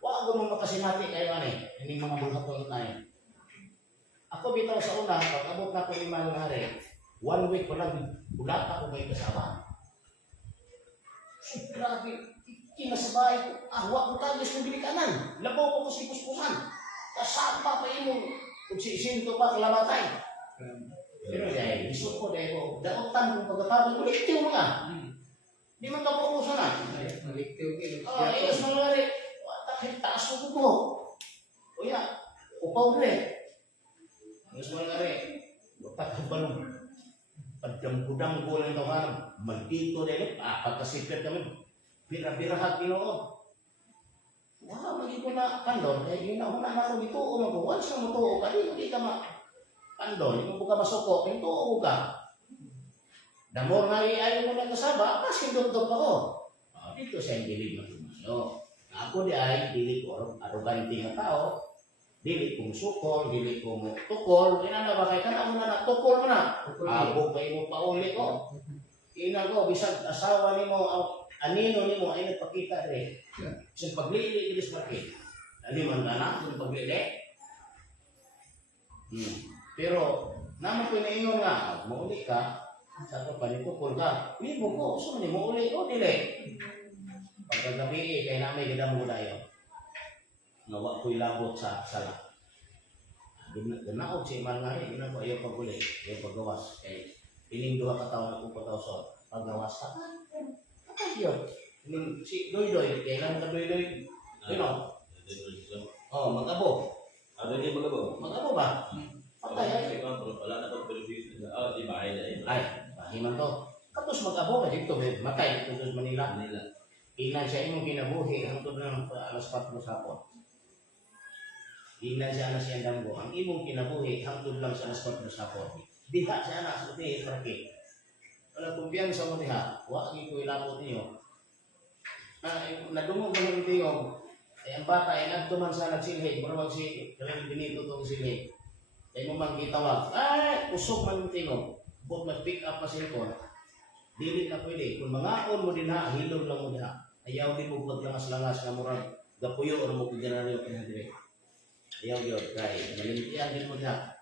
Wa ko mo makasinati kayo ani, ining mga bulaton tayo. Ako bitaw sa una, pag abot na ko 5 na hari, 1 week pa lang bulat ako may kasama. Grabe, kinasabay ko, wa ko tagos ng bilikanan. Labaw ko si puspusan. Kasapa pa imong kung si isinto pa kalamatay. Pero dahil, gusto ko dahil ko, daotan kong pagkatapos, uliktiw mga. Di man kapukusan na. Maliktiw kayo. Iwas mga lari, takit taas ko ko. Upaw rin. Mas mga rin. Pagkabalong. Pagdamgudang ko lang ito ka. Maldito rin. Pagkasipit kami. Pira-pirahat Ginoo. Wala, lagi ko na kandon. Kaya ginawa na naroon ito. Once na mo ka, hindi ka kandon. Hindi mo ka masuko. Ito ka. Damor nga ayaw mo na kasaba, kasi doktor pa ko. Dito sa hindi na tumaso. Ako di ay, dili ko, aroganti nga tao, dili kong sukol, dili kong tukol, inana ba kay kanang na tukol mo na? Abo kayo mo pauli ko. Ina ko, bisag asawa ni mo, anino ni mo, ay nagpakita rin. Sa paglili, ilis bakit? Aliman ka na, sa paglili. Pero, naman ko inaingon nga, mauli ka, sa ko panitukol ka, libo ko, so ni mo uli o dili. Pagkagabi kaya namin ganda mo dayo. Nawa ko'y labot sa sala. Ganaot si Iman nga rin, ginagawa ayaw pag-uli, ayaw paggawas. Kaya ining duha kataon ako paggawas, paggawas ka. Yun. Si Doy-Doy, kaya naman ka Doy-Doy, you know? Oh, mag-abo. Ada dia magabo. Mag-abo ba? Patay ay. Wala na pag-produce. Di bahay na yun. Ay, bahiman to. Kapos mag-abo ka dito, matay dito sa Manila. Ilan siya imong kinabuhi hangtod ng alas 4 sa hapon. Ilan siya na siya damgo. Ang imong kinabuhi hangtod lang sa alas 4 sa hapon. Diha siya na sa tihi parke. Wala kumbiyan sa mo diha. Wa gi ko ilapot niyo. Nadungog man yung tingog. Ay ang bata ay nagtuman sa nagsilhig. Mura si kailan binito tong silhig. Ay mo mang gitawag. Ay, usok man yung tingog. Bot mag-pick up pa silpon. Dili na pwede. Kung mangaon mo din ha, hilom lang mo diha. Ayaw din mo paglangas-langas na murag gapuyo o mo kudyararyo ka na dire. Ayaw yun. Kaya nalintian din mo diha.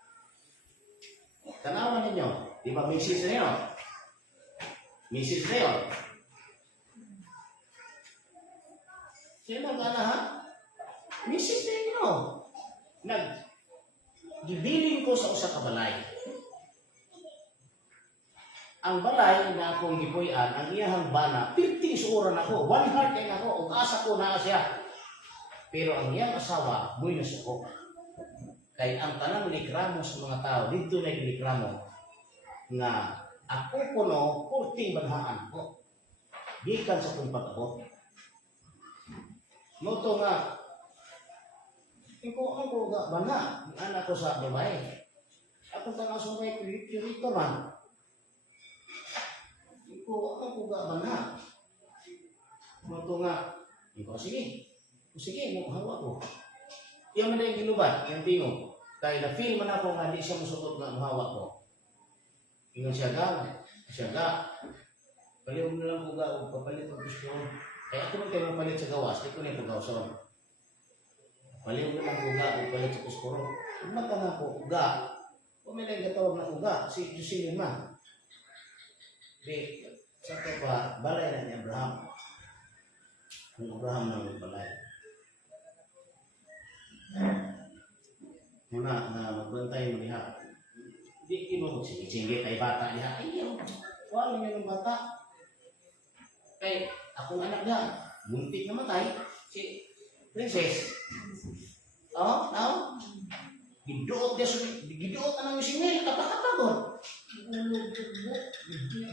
Tanawan ninyo. Di ba misis na yun? Misis na yun. Sino ka na ha? Misis na yun. Gibiling ko sa usa ka balay. Ang balay na akong gipuy-an, ang iyahang bana, 50 suoran ako, 1 heart din ako, ug asa ko na siya. Pero ang iyang asawa, muy nasuko. Kay ang tanang likramo sa mga tao, dito na likramo, nga ako kuno, 40 banhaan ko. Gikan sa kong pag-abot. Noto nga, ako ga bana, ang anak ko sa babae. Ako tanong sa may kurito man. Ako ga bana. Noto nga, sige, mo hawa ko. Yung man yung ginubat, yung tingog. Kaya na-feel man ako nga di siya musukot nga hawa ko. Ingon siya ga. Baliw mo na lang ko ga, papalit ang gusto. Kaya ako man kayo mapalit sa gawas, di ko na yung pagkawason. Baliw mo na lang ko ga, papalit sa kuskuro. Umata na ko, ga. Pumila yung gatawag na ko ga, si Jocelyn man. Di, sa ko pa, balay na ni Abraham. Ang Abraham ng balay. Muna na magbantay mo niya. Hindi mo magsingit-singit ay bata niya. Ay, wala niya ng bata. Kay, akong anak niya, muntik na matay. Si Princess. Oh, now? Gidoot na ng singil, katakatagod.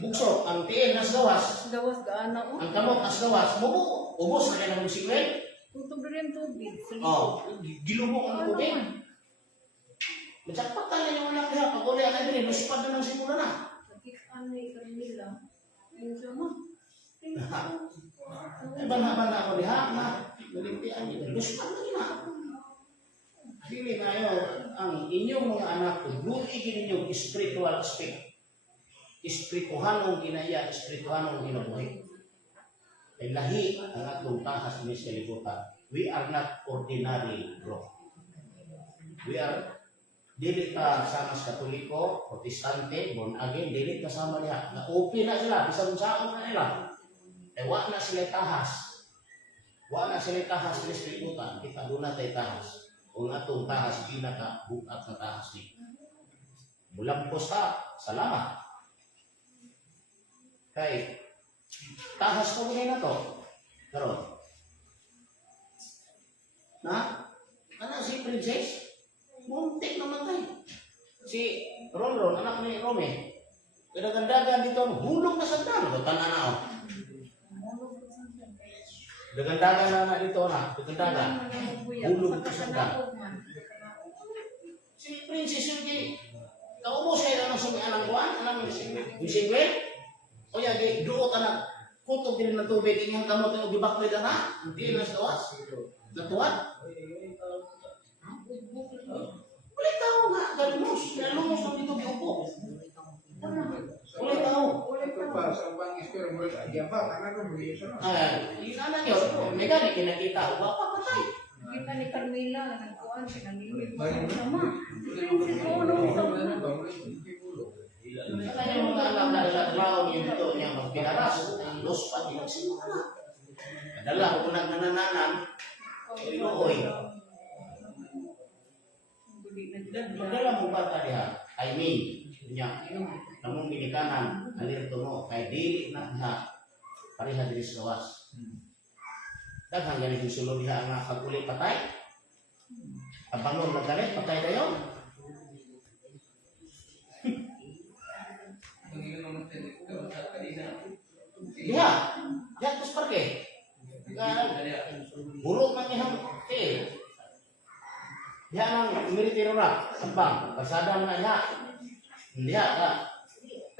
Bukso, ang tiin nas gawas. Gawas gaana o. Ang kamot nas gawas. Ubos na yan ng singil. Tutog rin tubig. Oh, gilubok ang tubig. Majakpat na yung anak niya. Pag uli ang ibig, masipad na ng simula na. Nakikaan na ikan nila. Yung sama. Ay, bana ako diha na. Nalimpian niya. Masipad na niya. Dili na yun, ang inyong mga anak, luigin ninyong spiritual aspect. Espirituhanong ginaya, espirituhanong ginabuhi. Ay lahi ang atong tahas ni sa libutan. We are not ordinary, bro. We are dili ka sama sa Katoliko, Protestante, born again, dili kasama niya. Na-open na sila, bisang saon na nila. Eh, wala na sila tahas. Wala na sila tahas ni sa libutan. Kita doon na tayo tahas. Kung atong tahas, pinaka-bukat na tahas ni. Mulampos ka, salamat. Kay, tahas ko muna na to. Karon. Na? Ano si Princess? Muntik namatay. Si Ron, anak ni Rome, dagandagan dito, hulog na sa dano. Tanan na ako. Dagandagan na dito na, dagandagan. Hulog na sa dano. Si Princess Yuki, kaubo siya lang sa anang kuwan, anang singwel. O yan, duot anak, kutog din ng tubig, inyong kamot yung gibakli na na, hindi na sa tawas. Natuwad. Ulit tao nga, galumos. Galumos ng dito giupo. Ulit tao. Ito pa, sa pangis pero mo agya pa, kana ko mo siya. Yung anak yun, may gani kinakita, wapa patay. Kita ni Carmela, nagkuhan siya, nanginig Bayan sa mo. sama. Princess, tulong sa mga. Kaya yung mga anak na naglatraw niyo dito niya magpinaras, los pa, ginagsimula na. Kadala, kung nagnanananan, inuoy. Magdala mo bata diha, I mean, niya, namong binikanan, alirto mo, kay dili na diha, pareha diri sa gawas. Daghang ganit yung sulod diha nga pag-uli patay. Abangon na ganit, patay dayon. Diha, diha tos parke. Burog man ihang tiil. Diha nang militero na, sabang, pasada na diha. Diha ka,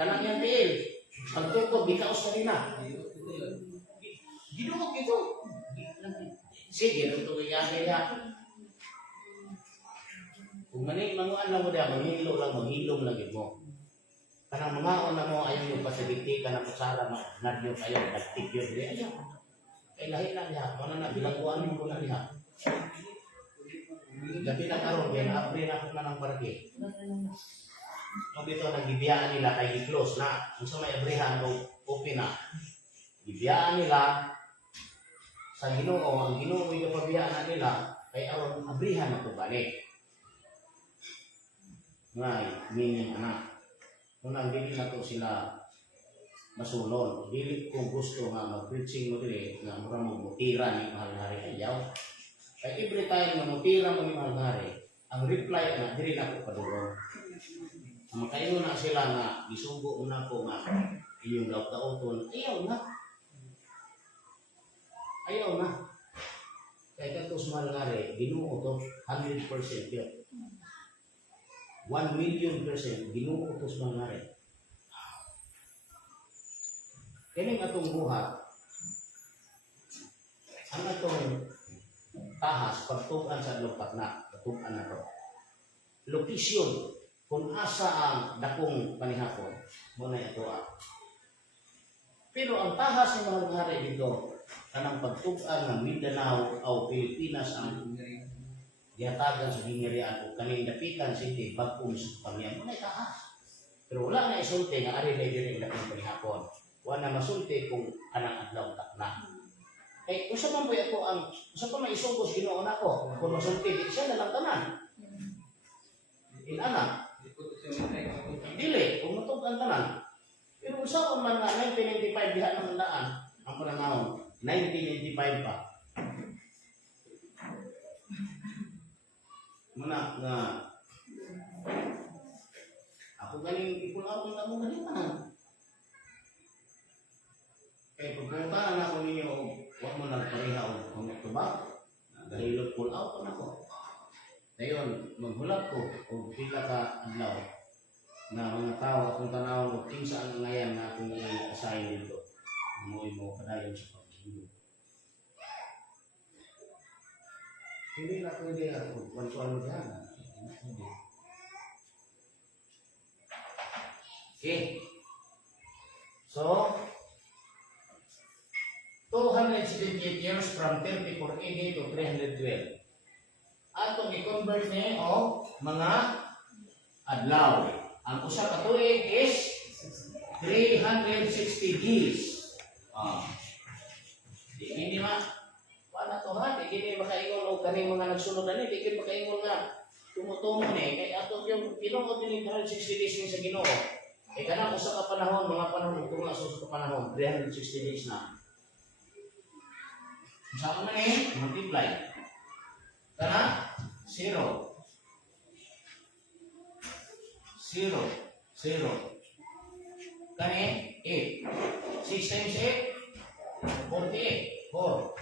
kanang yang tiil. Pagtukod, bikaos ka rin na. Giduot gitu. Sige, ito kaya diha. Kung manig manguan lang mo diha, manghilo lang, manghilom lang mo. Kanang mga na mo ayaw yung pasibiti ka na kusara na nadyo kayo, nagtik yun diha. Ayaw. Kay lahi na diha, ano na, bilangguan mo ko na diha. Gabi na karon, yan, abri na ako na ng parke. Kung dito, nagbibiyaan nila kay i-close na. Kung sa may abrihan o open na. Ibiyaan nila sa Ginoo, ang Ginoo yung pabiyaan na nila, kay aron abrihan na ito balik. Ngay, meaning anak. Kung dili na ito sila masulon, dili kung gusto nga mag-preaching mo dili, nga mura mo mutira ni Mahal Hari, ayaw. Kaya every time na mutira mo ni Mahal Hari, ang reply na, dili na ko padulong. Ang makaingon na sila nga, isugo na ko nga, inyong daw-dauton, ayaw na. Ayaw na. Kaya katos Mahal Hari, Ginoo to, 100% yun. 1,000,000% Ginoo to Mahal Hari. Kining atong buhat, ang atong tahas, pagtugan sa lupat na, pagtugan na to. Location, kung asa ang dakong panihapon, muna ito Pero ang tahas ng mga hari dito, kanang pagtugan ng Mindanao o Pilipinas ang gihatagan sa Gingirian o kaning dapitan city, bagong sa pamilya, muna tahas. Pero wala na isulti nga ari na diri dakong panihapon. Wala masulti kung anang adlaw takna. Eh, usa man po ako ang, usa pa may isugos Ginoo nako, kung masulti, di siya na lang tanan. Inana, dili, kung matug ang tanan. Pero usa man nga 1995 diha nang daan, ang panahon, 1995 pa. Muna nga, ako galing ipulaw ang tamo ganito. Kaya pagpunta na ako ninyo, huwag mo nagpareha o kumutubak. Dahil pull out na ako. Ngayon, maghulap ko o pila ka adlaw na mga tao akong tanawon o kinsa ang ngayon na akong i-assign dito. Umuwi mo kadayon sa pag-ibig. Hindi na pwede ako. Kwantuan mo dyan. Okay. So, 278 years from 34 AD to 312. Atong i-convert ni o mga adlaw. Ang usa ka tuig is 360 days. Hindi ma wala to ha, hindi makaingon og kaning mga nagsunod ani, hindi makaingon nga tumutumo ni kay ato yung Ginoo dinhi 360 days ni sa Ginoo. Kay kanang usa ka panahon, mga panahon tungod sa usa ka panahon, 360 days na. Sama man multiply. Kana 0. 0, 0. Kani, 8. 6 times 8, 48. 4.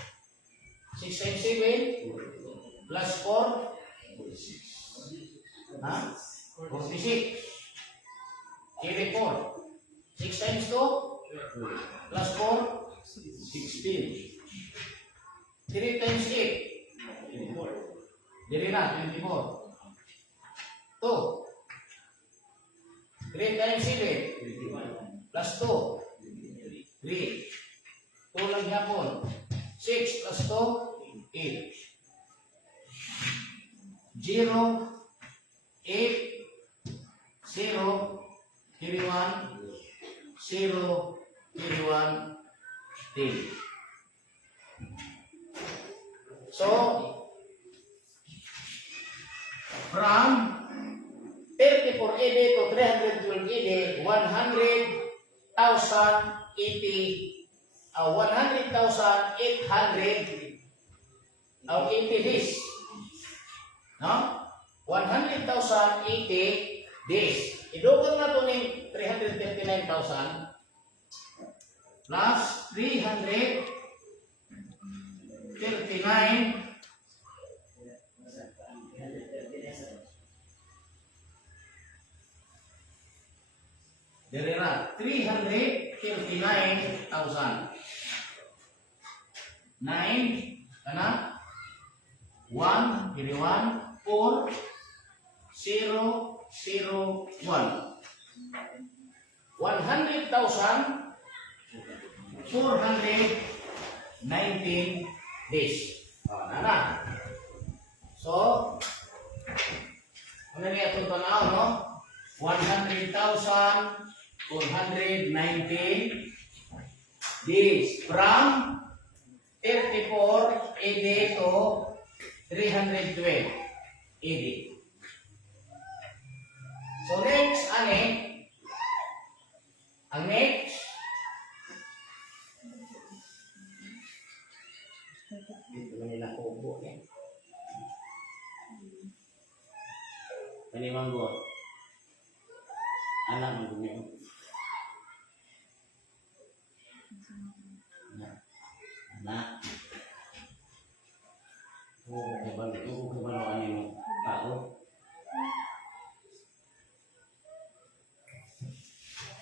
6 times 7, plus 4, ha? 46. Carry 4. 6 times 2, plus 4, 16. 3 times 8, diri na, 24. 2. 3 times 7, plus 2, 3. 2 lang yapon. 6 plus 2, 8. 0, 8, 0, 31, 0, 31, 10. So, from 34 AD to 312 AD, 100,880 days. No? 100,080 days. Idugol na ito ng 339,000 plus 339 Dere na, 339,000. 9, kana? 1, kiri 1, 4, 0, 0, 1. 100,419 days. Nana. So, ano niya itong tanaw, no? 100,419 days from 34 AD to 312 AD. So next, ang next, dito na nila kubo eh. Manimanggot. Anak ng dumiyo. Anak. Ano yung tao?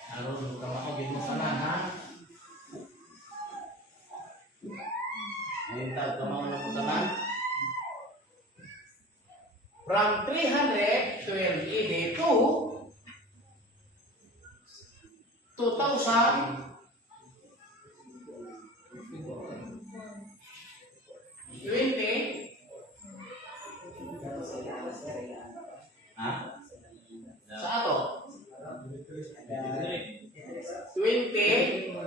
Aron kamakaugin mo sana, ha? Ngayon tayo kamakaugin mo tanan. From 312 AD to 2020, ha? Sa ato? 23.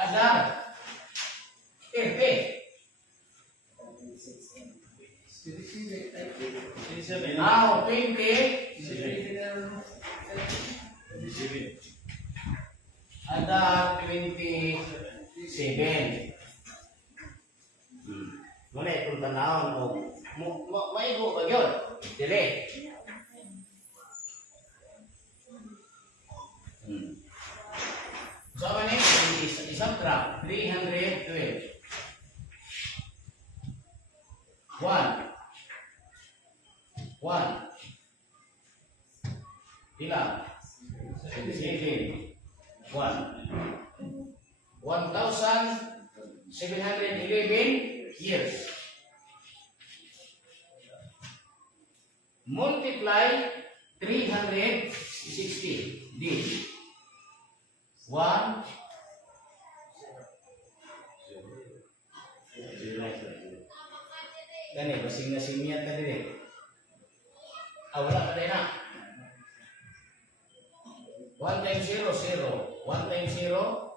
Ada. Now 20. Ada 27. Muna itong tanawon o maigo ba yun? Dili. So ano yun? Isang trap. 312. 1. 1. Ilan? 7. 1. 1,711 years. Multiply 360 days. 1. Gani, basing-nasing niya ka din. Wala ka din na. 1 times 0, 0. 1 times 0,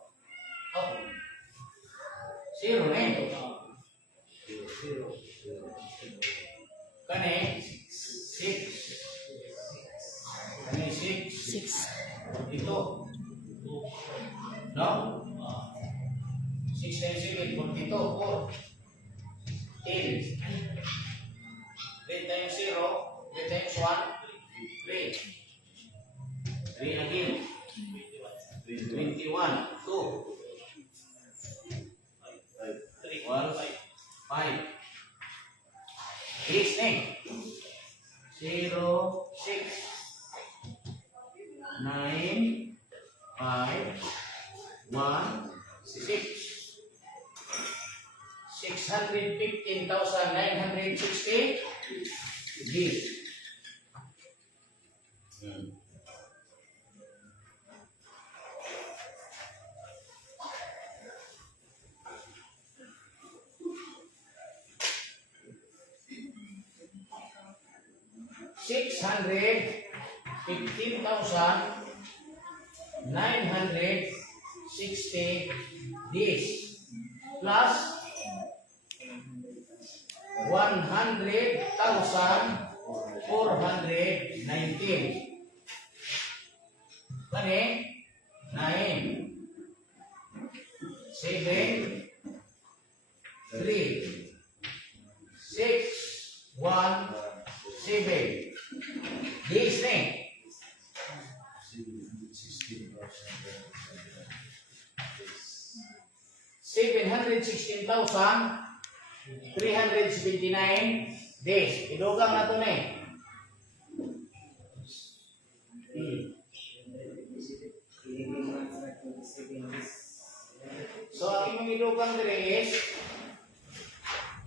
0 na yun. Kani, 6. Kani, 6. Ito. No? 6 times 7, 42. 4. 10. 3 times 0, 1, 3. 3 again. 21, 2. 12, 5. This thing. 0, 6, 9, 5, 1, 6. 615,960 this. $615,960 this plus 100,419. Kani 9 7 3 6 1 7. This thing. 716,379 days. Idugang na ito na eh. So, ang imong idugang dire is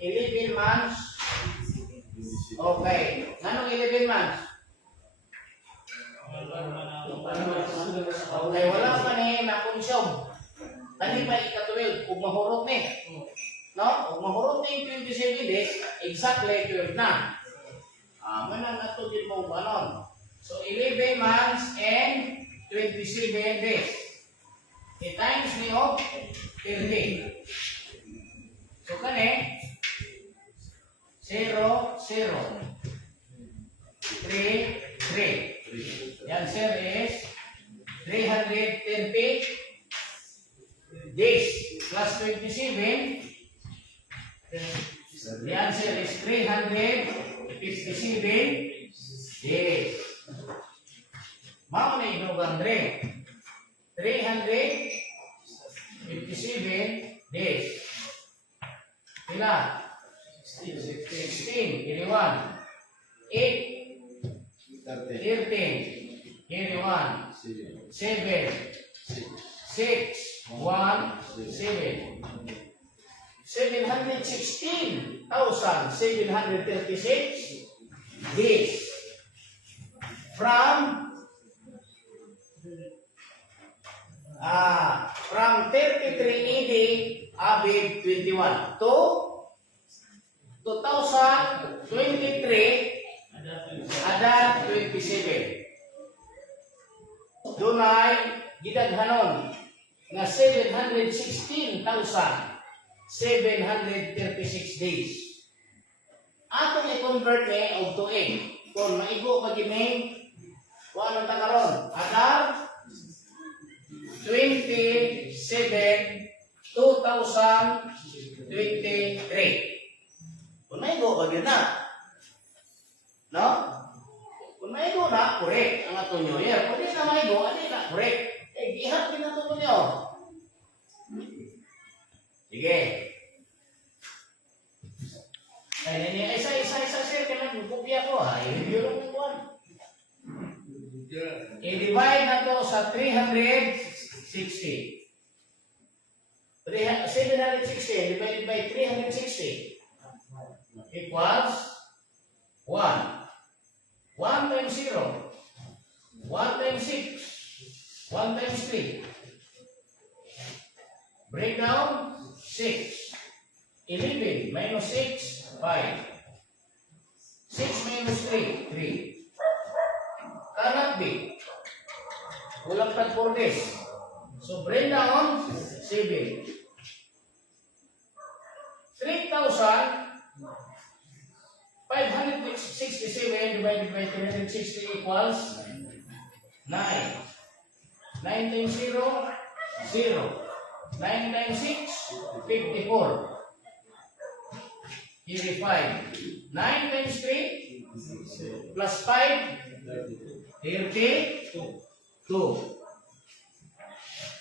11 months. Okay. Anong 11 months? Okay, wala pa ni na-consume. Tani pa ika-12, kung mahurot ni. No? Kung mahurot ni 27 days, exactly 12 na. Manan na ito din mo ba nun? So, 11 months and 27 days. I-times niyo 30. So, kani 0, 0. 3, 3. Yan, sir, is 330 days plus 27. The answer is 357 days. Mao na inugang dre. 357 days. Pila? 16, 81. 8, 13, 81. 7, 6, 1, 7. 716,736 days from 33 AD Abib 21 to 2023 Adar 27. Dunay gidaghanon nga 716,736 days. Atong i-convert ni og tuig. Kung maigo pa gini, kung anong takaron? Adar 27, 2023. Kung maigo pa gini na. No? Kung maigo na, correct ang atong New Year. Kung di na maigo, adi na correct. Ihat din na ito nyo. Sige. Isa, sir, kailan yung kopya ko, ha? I-review lang ng buwan. I-divide na to sa 360. 760 divided by 360 equals 1. 1 times 0. 1 times 6. 1 times 3. Break down 6. 11 minus 6, 5. 6 minus 3, 3. Cannot be. Kulang pa 4 days. So break down 7. 3,567 divided by 360 equals 9. 9 times 0, 0. 9 times 6, 54. Here is 5. 9 times 3, plus 5, 32.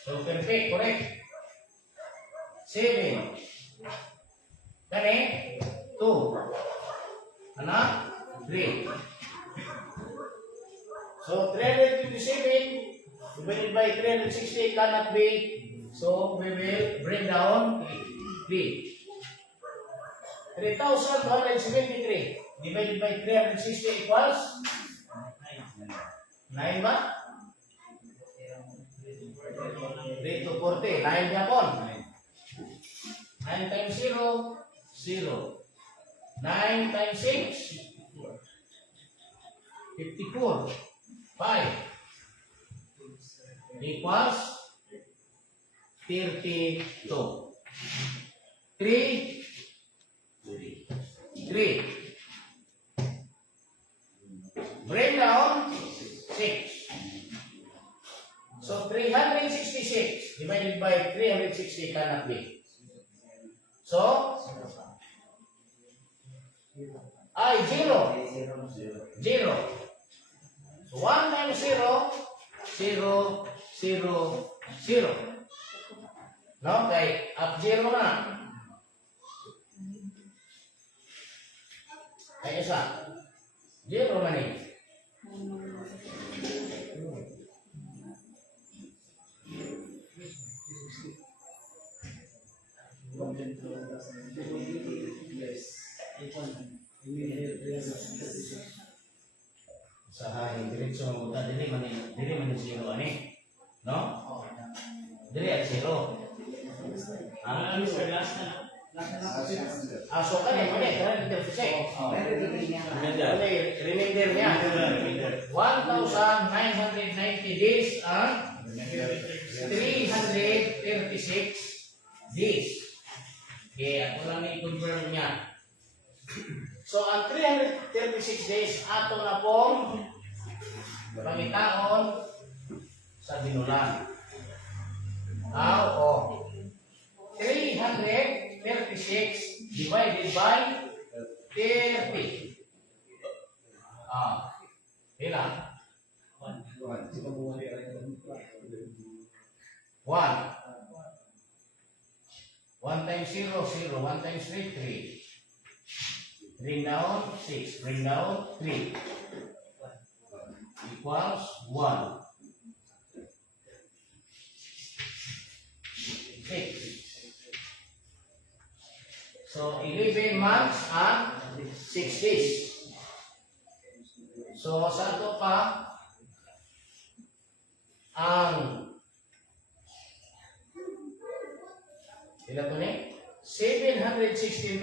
So, perfect, correct. 7. Kani, 2. Ano? 3. So, 357 divided by 360 cannot be. So, we will bring down 3. 3,273 divided by 360 equals 9 ba? 3 to 40. 9 Japon. 9 times 0, 0. 9 times 6, 54. 5 equals 32. 3. Bring down 6. So 366 divided by 360 cannot be. So, 0. 0. So 1 minus 0, 0, 0, 0. No? Kaya up 0 na. Kaya isa. 0 man eh. Usahahin diretso mo buta dili man zero ani. No? Dili at zero. Ano sa last na? So kan eh, mali, karena kita check. Remainder niya. 1,990 days and 336 days. Okay, ako lang i-confirm niya. So, ang 336 days, ato na pong pangitaon sa binulan. O. 336 divided by 30. Ilan? 1. 1 times 0, 0. 1 times 3, 3. Bring down 6. Bring down 3. Equals 1. 6. So, 11 months and 6 days. So, saan to pa ang ilan to ni? 716,736.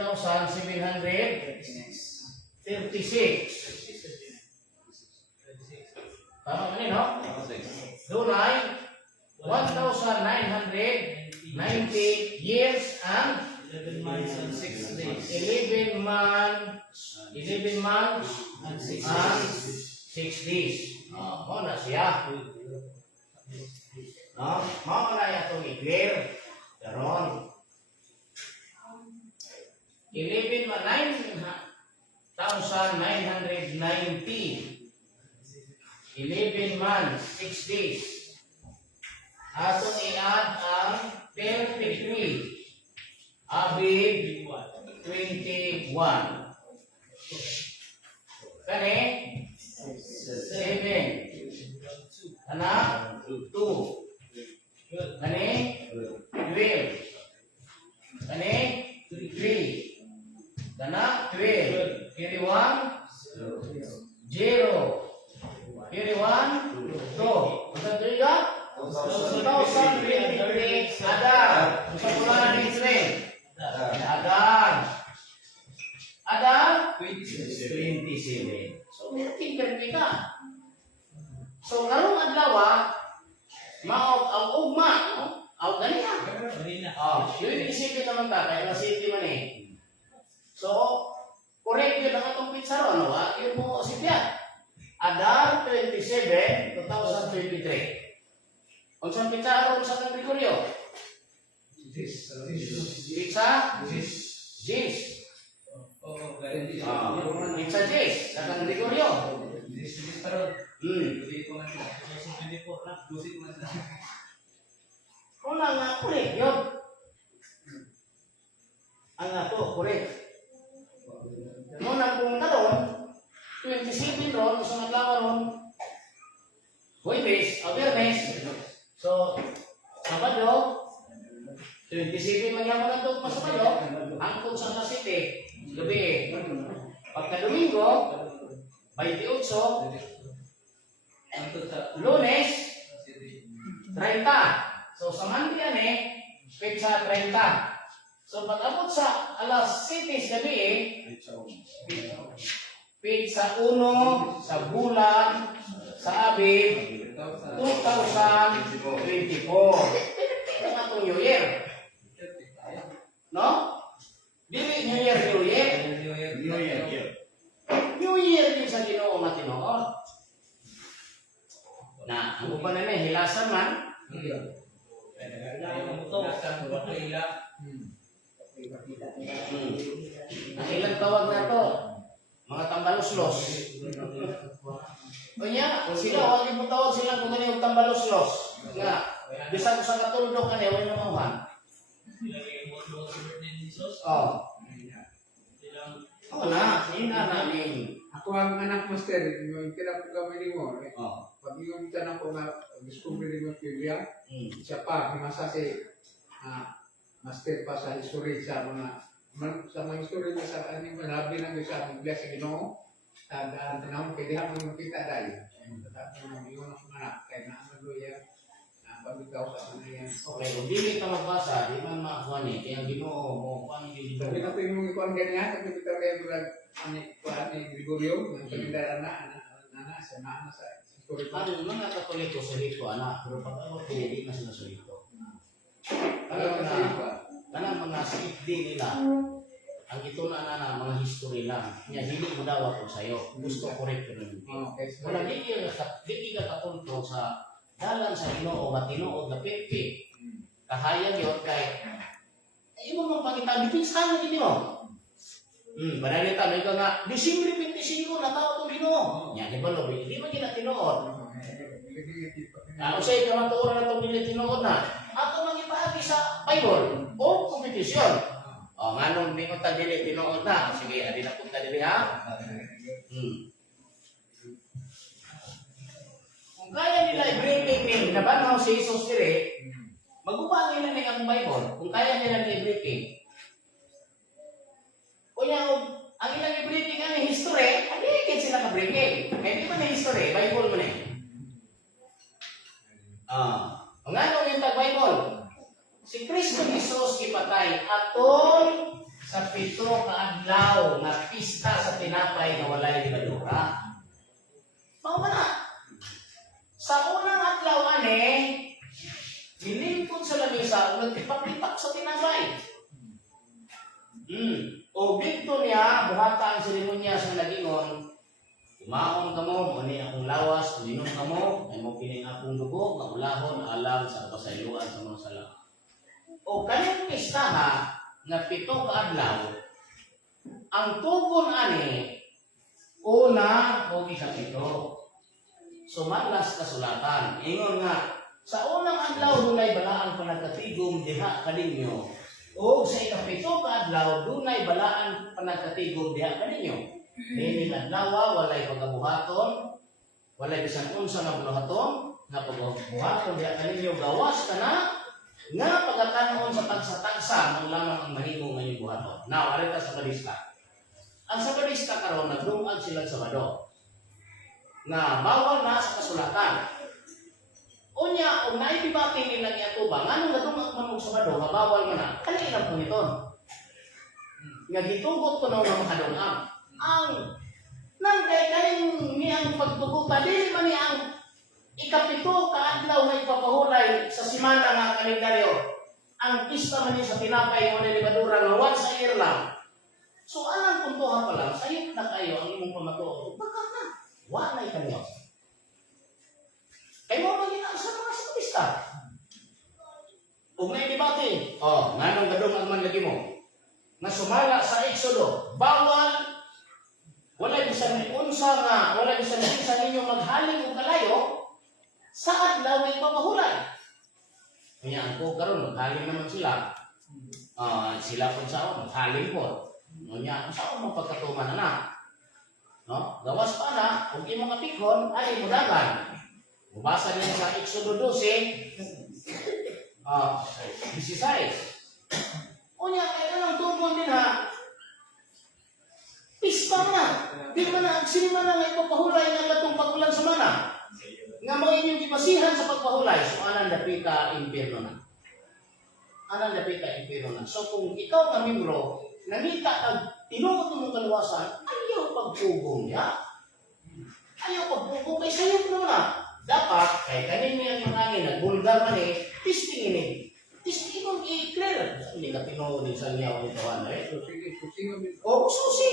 Tama ba ni, no? Doon ay 1,990 years and 11 months and 6 days. 11 months and 6 days. Mo na siya. No? Mo na itong i-clear. Karon. 11,990. 11 months, 6 days. Atong i-add ang 33. Abib 21. Kani 7. Anak 2. Kani 12. Kani 3. Kana 12. Kiri 1 0. Kiri 1 2. Unsa to ya? 2023 ada. Unsa bulan ni Israel? Ada 27. So, tinggal kita. So, karong adlaw mao ang ugma, no? Out na niya. Yun isipin naman ta, kaya nasiti man eh. So, correct yun ang atong pizarro, no? Yun mo sipya. Adar 27, 2023. Kung saan pizarro, kung saan Gregorio? Pizza? Jis. Pizza cheese, sakang Gregorio. Una nga, kulit yun. Ang nga to, kulit. Muna kung karon, 27 ron, sa naglawa ron, Huwebes, Viernes. So, Sabado, 27 man yaman na ito pa Sabado, angkot sa Santa City, gabi. Pagka Domingo, 28, Lunes, 30. So, sa Monday yan petsa 30. So, pag-abot sa alas 7 gabi petsa 1 sa bulan sa Abib 2024. Ito nga itong New Year. No? Dili New Year, New Year. New Year din sa Ginoo nga tinuod. Na, ang upan na hilasan man. Ang ilang tawag na to, mga tambaloslos. O niya, sila, huwag yung tawag sila kung ganyan yung tambaloslos. Nga, bisa ko sa katulog ka niya, huwag yung mamuhan. Oo. Oo na, hindi na namin. Ako ang anak master, yung kinapagamay mo. Oo. Pag yung tanong ko na discovery mo Biblia, siya pa, masa si master pa sa history sa mga history niya sa aning manabi ng sa Biblia sa Ginoo. Tandaan mo, kaya diha mo makita dahil. Tandaan mo yung anak, kaya naamagluya, pag-ikaw sa mga yan. Okay, kung dili ka magbasa, di man makakuha niya, kaya ang Ginoo mo, paano yung Sabi Ginoo? na po yung ikuan ganyan, kasi kita kayo murag ni Gregorio, ng kalendar sa history ko. Ang mga Katoliko solito, anak, pero pag ako pinili na sila solito. Alam ka sa iba. Kanang mga sikdi nila, ang ito na mga history lang. Niya, hindi mo daw ako sa'yo. Gusto correct ko rin. Wala, di ka kapunto sa dalan sa Ginoo, matinuod na pipi. Kahayag yun kay, ayaw mo mong pagkita, bipinsan na din mo. Banali ta, may ka nga, Disimbre 25 na tao itong Ginoo. Yan, di ba, Lobi? Hindi mo gina tinuod. Ano sa'yo, kamaturan na itong tinuod na. Ato mag-ipahagi sa Bible o kompetisyon. O, nga nung di ko ta dili tinuod na. Sige, adi na punta dili ha. Kung kaya nila i-breaking name, nabanaw si Jesus dire, magubangin na nila ang Bible. Kung kaya nila i-breaking. Kunya, ang ilang i-breaking ang history, hindi sila ka-breaking. Kaya di ba na history, Bible mo na eh. Ang ano yung Bible? Si Kristo Jesus ipatay atol sa 7 ka adlaw na pista sa tinapay na walay libadura. Mao ba na? Sa unang adlaw nilimpon sa lamisa ug nagtipak-tipak sa tinapay. O dito niya buhata ang seremonya sa nagingon. Kumaon ka mo, mani akong lawas, uminom ka mo, ay mo piling akong dugo, maulahon alang sa pasayloan sa mga sala. O kanyang pistaha na 7 ka adlaw, ang tugon una o ika-7. Sumalas kasulatan. Ingon nga, sa unang adlaw dunay balaan panagkatigom diha kaninyo. O sa ika-7 ka adlaw dunay balaan panagkatigom diha kaninyo. Dili adlaw walay pagabuhaton, walay bisan unsa nga buhaton, nga pagabuhaton diha kaninyo gawas kana nga pagkakaroon sa tagsa-tagsa ng lamang ang mahimo ngayong buhaton. Now, arita sa Sabadista. Ang Sabadista karon nagdungag sila sa Sabado na bawal na sa kasulatan. Unya, kung naibibati nila niya ito ba, nga nung nadungag man sa Sabado, mabawal man na, kanilang po nito. Nga gitugot ko na mga kadungag. Ang nang kay-kayong niyang pagtugutan, di man niyang ika-7 ka adlaw na ipapahulay sa simana nga kalendaryo. Ang pista man niya sa tinapay o libadura nga once a year lang. So anong puntuhan pa lang, sayot na kayo ang imong pamatuo. Baka na, walay kanyo. Kaya mo maging sa mga sabista. Kung may debate, nga nung gadong ang manlagi mo, na sumala sa Exodo, bawal Wala bisan unsa nga, wala bisan sa ninyo maghaling og kalayo sa adlaw may papahulay. Kaya ako karon maghaling naman sila. Sila pun sa maghaling po. Nya sa mo pagkatuman na. No? Gawas pa na ug imong kapighon ay mudagan. Mubasa niyo sa Exodo 12 16. Unya kay anong tugon din ha? Pista na. Di man na sino man ang ipapahulay ng latong pagulan sa mana. Nga mo inyong gibasihan sa pagpahulay, so anang dapi ka impierno na. Anang dapi ka impierno na. So kung ikaw ka membro, nangita kag tinuod mo kaluwasan, ayaw pagtugong niya. Ayaw pagtugong kay sayop mo na. Dapat kay kanin yung angin nagbulgar man testingin testingin mo i-clear. Hindi ka tinuod sa niya o tawan So, sige, o mususi.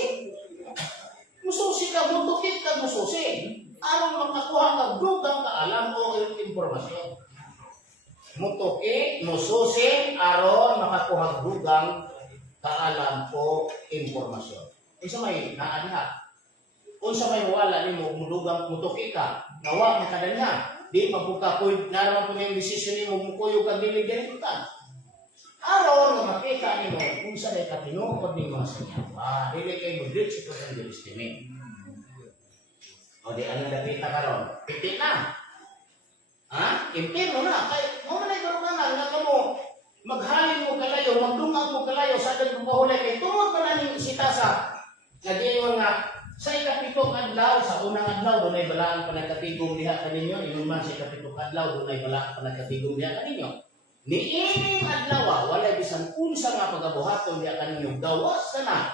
Mususi ka, mutukit ka mususi. Aron makakuha ka dugang kaalam o impormasyon. Mutuki, mususi, aron makakuha dugang kaalam o impormasyon. Isa may naadiha. Unsa may wala nimo mudugang mutuki ka, nawa mo kadanya. Di mabuka ko naraman po yung desisyon nimo mukuyo ka dili ka. Aron nga makita nimo kung sa day ka tinuod nimo sa niya. Dili kay mo reach ito ang estimate. O di ano dapita karon? Piti na. Impirno na. Kay mo na ibaro ka nga kamo maghalin mo kalayo, magdungag mo kalayo sa ating pagpahulay kay tungod man ning sitasa. Nagiingon nga sa ikapitong adlaw, sa unang adlaw, doon ay balaan pa nagkatigong diha kaninyo. Inuman sa ikapitong adlaw, doon ay balaan pa nagkatigong diha kaninyo. Niining adlaw, walay bisan unsa nga pagabuhaton diha kaninyo. Gawas na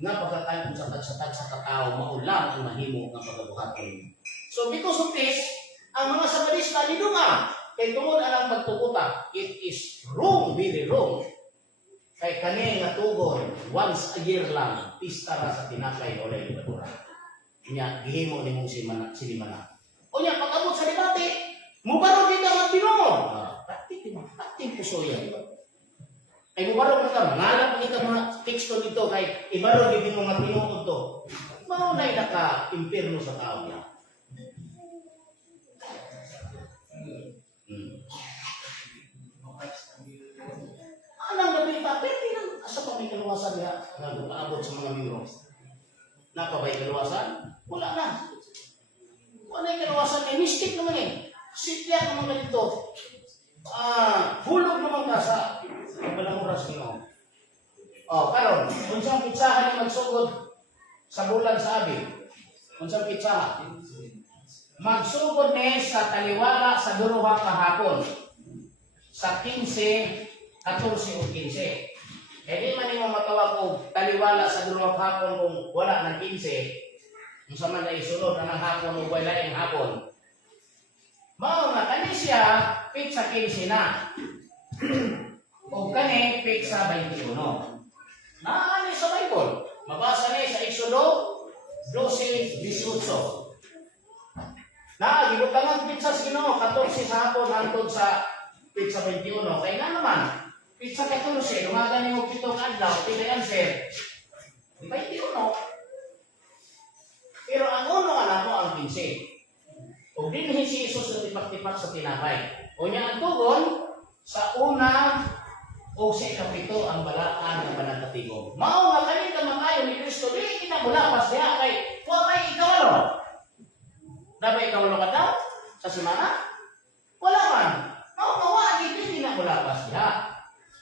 nga pagkakaon sa tagsa sa katao, maulam ang mahimo nga pagabuhaton. So because of this, ang mga Sabadista nidunga, kay tungod anang pagtukuta, it is wrong, very wrong. Kay kani nga tugon, once a year lang, pista ra sa tinapay o lay libadura. Nya gihimo nimong sinimana. O nya pag-abot sa debate, mubaro kita nga tinuod. Pati puso yan. Ay mubaro ka, mangalap kita mga teksto dito kay ibaro gid mo nga tinuod to. Mao nay naka-impierno sa tao niya. Anang nabita, pwede lang asa pa may kaluwasan niya nga paabot sa mga membro. Napabay kaluwasan? Wala na. Wala yung kaluwasan ay mystic naman Sitya naman ka dito. Hulog naman ka sa balamuras nyo. Karon, unsang pitsahan yung magsugod sa bulan sa abi? Unsang pitsahan? Magsugod ni sa taliwala sa duruha kahapon. Sa 15, 14 o 15. Eh di man mo matawag og taliwala sa duruha hapon kung wala ng 15. Kung sa man na isunod na ng hapon o wala ng hapon. Mao nga kani siya pizza 15 na. O kani pizza 21. Naani sa Bible. Mabasa ni sa Exodo 12:18. Na gibutangan pizza sa Ginoo 14 sa hapon hangtod sa pizza 21. Kay nga naman pizza 14, lumaga ni mo pitong adlaw, pili answer. 21. Pero ang uno alam mo ang 15. O dinhi si Jesus na tipak-tipak sa tinapay. O niya ang tugon, sa una o sa ikapito ang balaan ng panagkatigong. Mao nga kani ka makayo ni Kristo, di kita mulapas diha kay wa may ikawalo. Dabay ikawalo ka daw sa semana? Wala man. Mao mawa di na mulapas diha.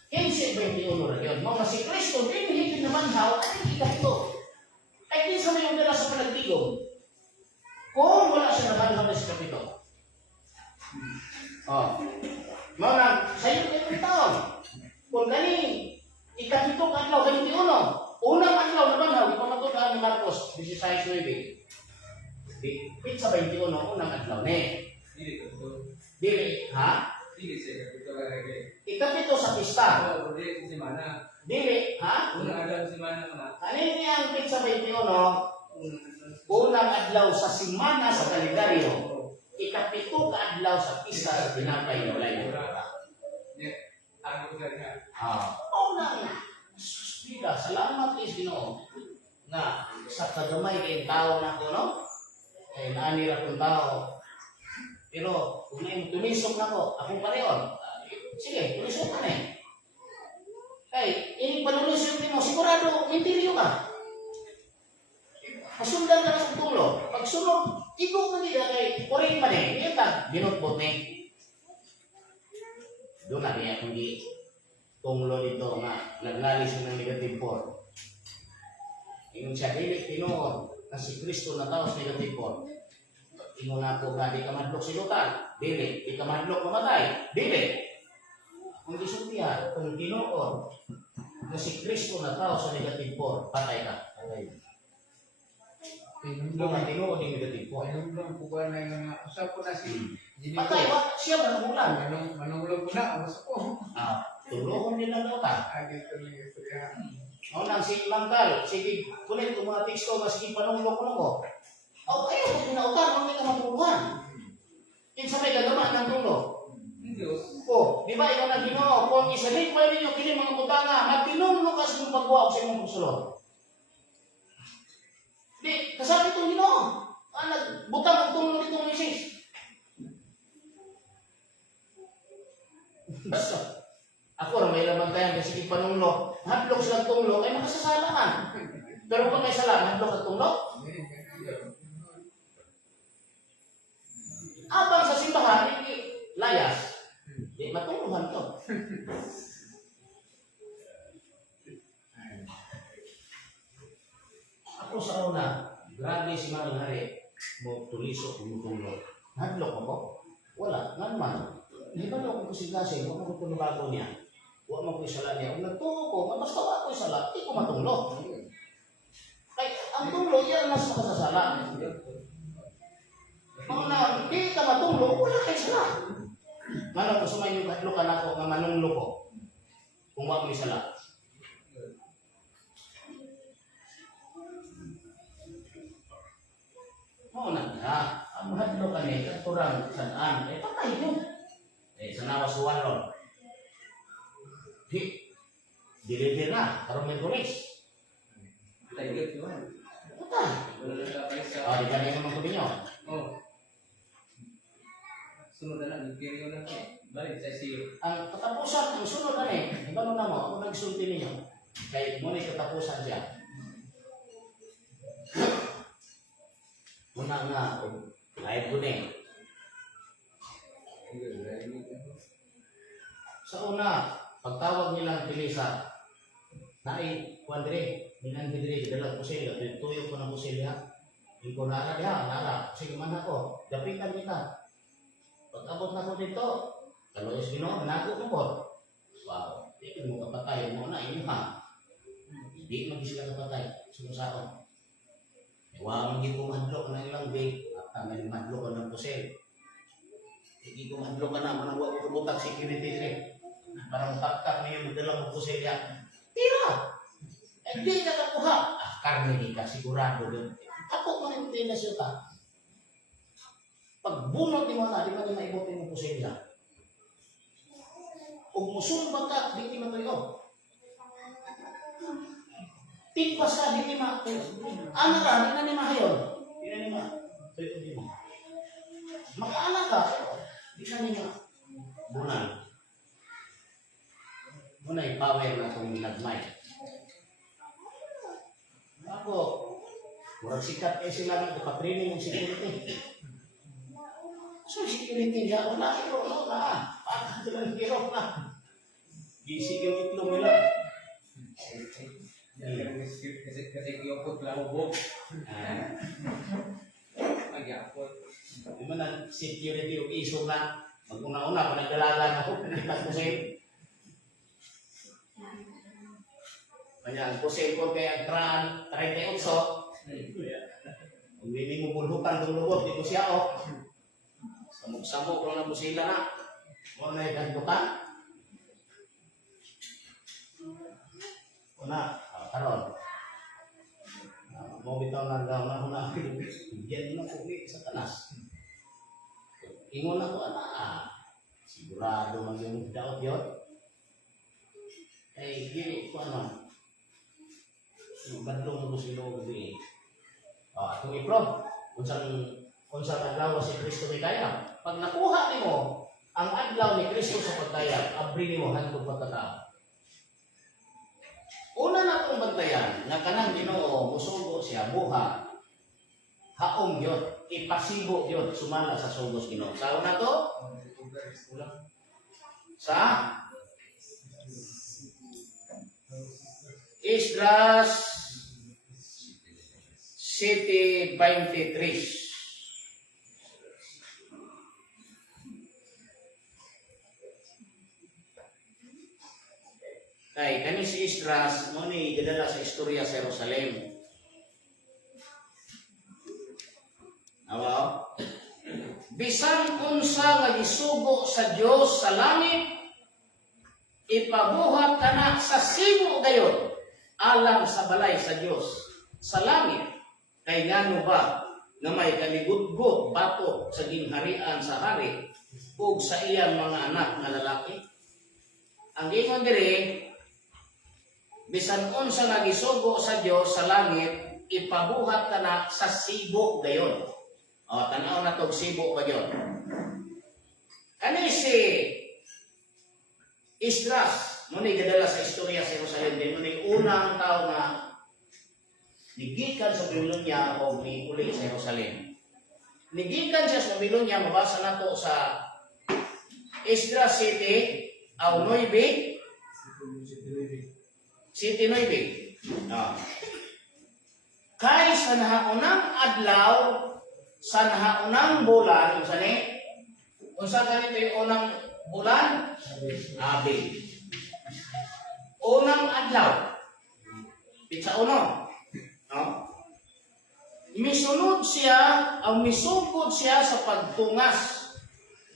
15:21 ra yun. Mga si Kristo, din higit naman daw, ano ikapito? Ay, kinsa may yung dala sa panagtigong? Kung wala siya naman sa kapito. Mga sa'yo kayo taon. Kung gani, ikapito ka adlaw, 21. Unang adlaw naman daw, ipamatutaan ni Marcos, 16:9. Pizza 21, unang adlaw ni. Dili, ha? Ikapito sa pista. Dili, ha? Kanin niya ang pizza 21, unang adlaw sa simana sa kalendaryo. Ikapito ka adlaw sa pista sa tinapay na walay. Unang, Bida, salamat is Ginoo. Na sa kagamay kay tao na ko, no? Kay naani ra kong tao. Pero kung may tumisok na ko, akong pareon. Sige, tulisok ka na eh. Kay, ini panulusok mo, sigurado, interior ka. Masundan ka na sa tulo. Pag sunod, ikaw man nila kay Korean man eh. Hindi ka, binutbot eh. Doon na kaya kung di tunglo dito nga, naglalis ng negative 4. Ingon siya, dili, tinuod, na si Kristo na tao sa negative 4. Ingon na po, di ka madlok silutan. Dili, di ka madlok mamatay. Dili. Kung isultihan, kung tinuod, na si Kristo na tao sa negative 4, patay ka. Doon ang tinuod yung negative 4. Manunglong po ba na yung usap ko na si Ginito. Patay, siya ba namulan? Manunglong ko na, abas ko. Tulohon nila daw ka. Dito lang yung istorya. O nang si Mangkal, sige, kulit kung mga teksto, sige panunglok ko na ko. O, ayaw ko pinautan, huwag ka matuluhan. Kinsa may gagaman ng tulo. O, di ba ikaw na Ginoo, kung isalit mo ninyo kini mga butanga, magtinumlo ka sa mong pagbuha sa imong pagsulod. Di, kasabi itong Ginoo. Nagbutang ang tulo nitong misis. Basta, ako na may lamang tayo kasi ipanunglo. Hadlok silang tunglo, ay makasasala man. Pero kung may sala, hadlok at tunglo, abang sa simbahan, hindi layas. Di matungluhan to. Ako sa una, grabe si Manong Hari, mo tulisok mo tunglo. Hadlok ako? Wala, nga naman. Hindi ba ako kusigasin, huwag mo kung bago niya. Huwag mo kung isala niya. Kung nagtungo ko, basta wala ko isala, di ko matunglo. Kaya ang tunglo, yan mas makasasala. Mga na, di ka matunglo, wala kayo isala. Manong, gusto man yung hadlokan ako nga manunglo ko. Kung huwag mo isala. Oo na, ang hadlokan niya, katurang saan, patay yun. Sa nawas walon. Di, deliver na, karong may tulis. Patay. Di ba na yung mga sabi nyo? Sunod na lang, nagkiriyo lang ko. Balik, sa siyo. Ang katapusan, ang sunod na eh. Iba na mo, ako nagsulti ninyo. Kaya muna yung katapusan siya. Muna nga, kahit ko na eh. Sa una, pagtawag nilang Pilisa, naay, kuandre, minangkidre, dalang pusil, tuyo ko ng pusil ha. Hindi ko nara diha, nara, sige man ako, dapitan kita. Pag-abot na ko dito, kaloyos Ginoo, manago mo ko. Wow, di mo kapatay mo na, inyo ha. Hindi mo sila kapatay, sumusakon. Wow, hindi ko madlok na ilang day, at may madlok ng pusil. Hindi ko madlok ka na, manawag ko kabutang security rin. Parang taktak na yung dalang mo siya. Tira! Hindi ka nakuha. Karne di ka, sigurado din. Ako man yung tinas yun ka. Pag bunot ni mo na, di ba na maibutin mo po siya? Kung musulban ka, di mo ito yun. Tigpas ka, di ma. Ano ka, di na ni mahayon. Di na ni ma. Ito di mo. Maka-anak ka, di na ni ma. Bunal. Muna yung power na itong nagmay. Ako, murag sikat eh sila ng ipatraining yung security. So, security niya, wala ito, wala. Paano sila ng hero na? Gisig yung itlog nila. Kasi kiyopot lang ubog. Magyapot. Di ba na security yung iso na mag-una-una, panagdalagan ako, panitas ko sa'yo. Kanya, kusin ko kaya ang 38. Kung hindi mo bulhukan ng lubot, di ko siya o. Samok-samok ko na busila na. Kung na ikantukan. Una, karon. Mo bitaw na daw na una. Yan mo kuwi sa tanas. Ingon ako sigurado man yung daot yun. Gini ko ano. Badlong mo sila gabi. atong i-prove unsang adlaw si Kristo ni kaya. Pag nakuha nimo ang adlaw ni Kristo sa pagdayag, abri nimo hantod pagkatao. Una na itong bantayan na kanang Ginoo musugo siya buha. Haom yun, ipasibo yun, sumala sa sugos Ginoo. Sa una to? Sa Esdras 7:23. Kay kani si Esdras mo ni gadala sa istorya sa Jerusalem. Awa. Bisan unsa nga gisugo sa Dios sa langit, ipabuhat kana sa simo gayon alang sa balay sa Dios sa langit. Kay ngano ba nga may kaligudgod batok sa gingharian sa hari ug sa iyang mga anak nga lalaki? Ang gingon diri, bisan unsa nga gisugo sa Dios sa langit, ipabuhat kana sa sibo gayon. O, tanaw na tog sibo ba yun? Kani si Esdras, muna gadala sa istorya sa Jerusalem din, muna unang tao na nigikan sa Babylonia o ni uli sa Jerusalem. Nigikan siya sa Babylonia, mabasa na to sa Esdras 7, aw 9, City 9. Kay sa nahaunang adlaw, sa nahaunang bulan, unsa ganito yung unang bulan? Abi. Unang adlaw. Pitsa uno. No? Misunod siya, ang misugod siya sa pagtungas.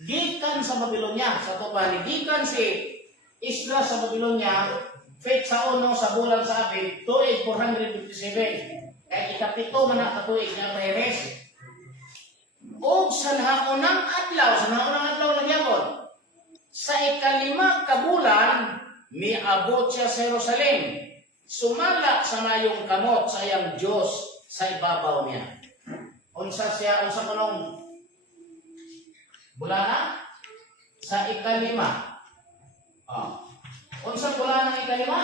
Gikan sa Babylonia. Sa tupani, gikan si Esdras sa Babylonia, pitsa uno sa bulan sa Abi, tuig 457. Kaya ikapito man na katuig na Peres. O sa nahaunang adlaw lang yapon, sa ikalima kabulan, miabot siya sa Jerusalem. Sumala sa mayong kamot sa iyang Diyos sa ibabaw niya. Unsa kanong bulana? Sa ikalima. Unsa bulana ang ikalima?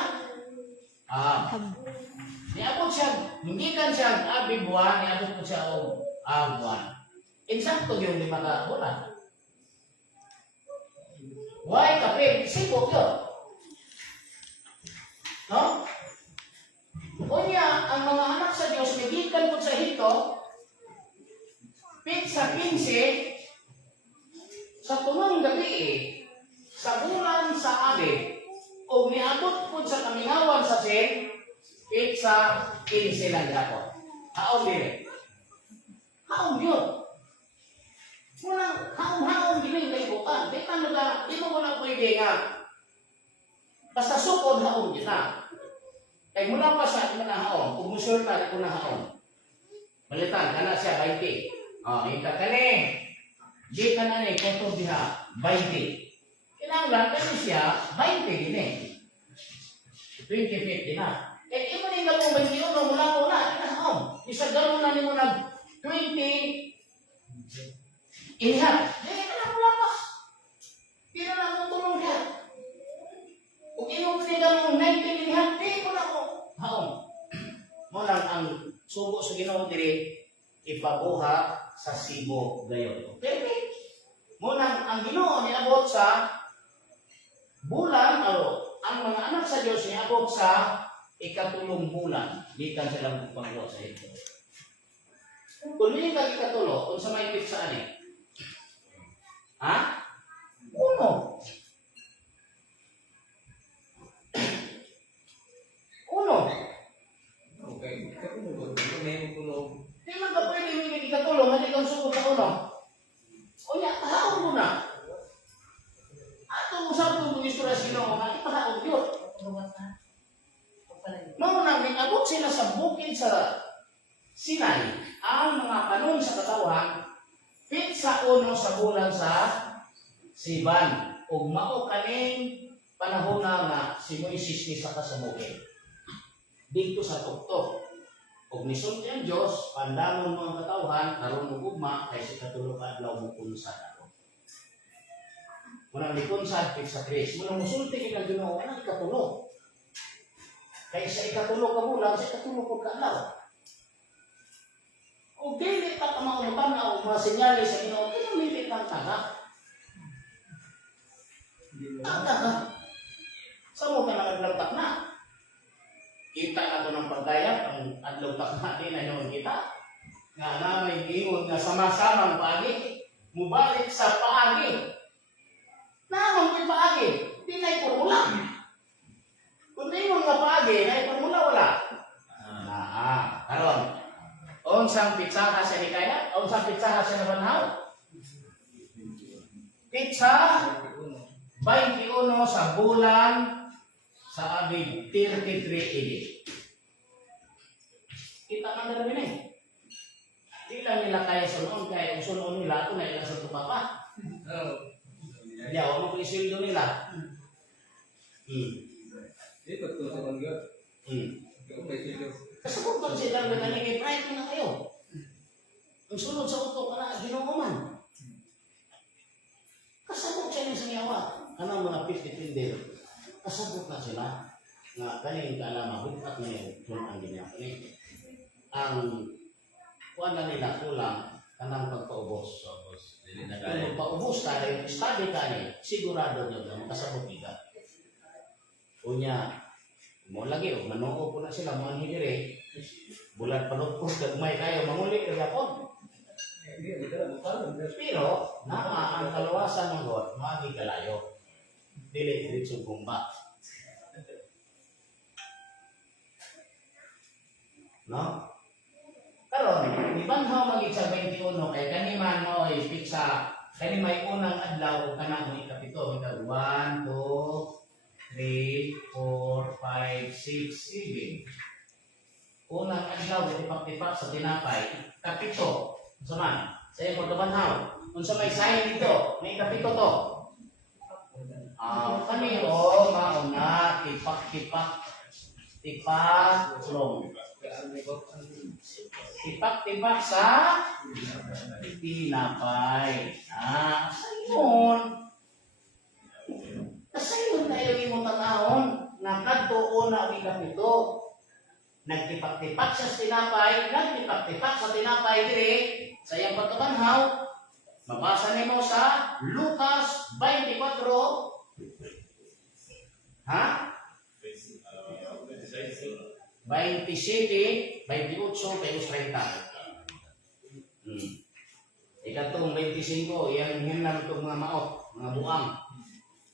Niabot siya, hindi kan siya abi buwan, niabot po siya o buwan. Insakto yung 5 ka bulan. Why kapit? Sibok yun. No? Unya, ang mga anak sa Diyos, nagikan po sa hito, sa 15, sa tunong gabi, sa bulan sa Abi, o niabot po sa kamingawan sa sin, sa 15 lang dapat. Haon din. Haon yun. Walang haong-haong giling kaibukan. Di ka na, di mo wala pwede nga. Basta sukod haong kita. Kaya mula pa sa na haong, kung musulta na ko na haong. Balitan, kana siya 20. Ika ka ni. Di ka na ni, koto diha, 20. Kinanglan kasi siya, 20 din 20-50 na. Imo ni nga mong 21, mula ko na, haong. Isa gano'n na ni mo nag 20, inihat. Di na lang lapas. Di na lang tulong siya. Kung iyong pinigang mong 19 inihat, di ko na ko. Haong. Mulang ang sugo sa Ginoo diri ipabuha sa sibo gayon. Perfect. Mulang ang Ginoo niabot sa bulan, ang mga anak sa Diyos niabot sa ikatulong bulan. Di kan silang panglo sa ito. Kung hindi ka ikatulo, kung sa may pitsaan Uno. Okay. Katulog. May tulog. Di man ka pwede hindi ikatulong, hindi kang sugod sa uno. O niya, tahaon mo na. Ato usap kung istorya sino, ipatahaon yun. Noong nag-abot sila sa bukid sa Sinai, ang mga kanon sa katawan, sa uno sa bulan sa Siban, ug mao kaning panahon na si Moises ni sa kasabukid. Dito sa tuktok. Og nisulti ang Dios, pandamon mo ang katawhan karon ug ugma kay sa katulo ka adlaw mo kunsad ako. Munang likunsad kay sa Kristo, munang musulti kay Ginoo ana ikatulo. Kay sa ikatulo ka bulan, sa ikatulo ko ka adlaw. O dili pa ka maumutan na o mga senyales sa Ginoo, pinamili kang taga. Taga ka. Sa mo ka naglatak na. Kita na ito ng pagdayat, ang adlaw takna din na yung kita. Nga namin ingon nga sama-samang paagi, mubalik sa paagi. Naman yung paagi, di na formula. Kung di mo nga paagi, na formula wala. Karon. Unsang pitsaha sa Nikaya? Unsang pitsaha sa Nabanhaw? Pitsa 21 sa bulan sa Abib 33 AD. Kita man dala binay. Di lang nila kaya sunon, kaya kung sunon nila, ito na ilang sa tupapa. Hindi ako mo isildo nila. Ito to sa bangga. Ikaw may silo. Kasi kung pag sila nagiging pride na kayo. Ang sunod sa utok na Ginoo man. Kasabot siya ng sanyawa. Kanang mga 50 tinder. Kasabot na sila. Nga kaning kaalam, mabukat na yung ang ginagawa ni. Ang kuwan na nila kulang kanang pagpaubos. Dili na Kung kaya. magpaubos ka, yung study ka niya, sigurado nyo na makasabot ka. Unya, mo lagi, manoo po na sila, mga hidire, bulat palupos, gagmay kayo, manguli ka yapon. Pero, ang kalawasan ng God, magi kalayo. Dili, diritsong gumba. No? Karon, ibanhaw magig sa 21 kay kaniman mo is piksa kani may unang adlaw ug kanang mo ikapito ika 1 2 3 4 5 6 7 unang adlaw tipak-tipak sa tinapay kapito unsa man sa imong banhaw unsa may sign dito may kapito to kani mauna tipak-tipak long tipak-tipak sa tinapay. Sayon tayo imong tanahon na kadto na ikapito. Nagtipak-tipak sa tinapay, nagtipak-tipak sa tinapay dire sa iyang pagkabanhaw. Mabasa nimo sa Lucas 24. Ha? 27, 28, pelos 30. Ikatong 25, yan hinam itong mga maot, mga buang.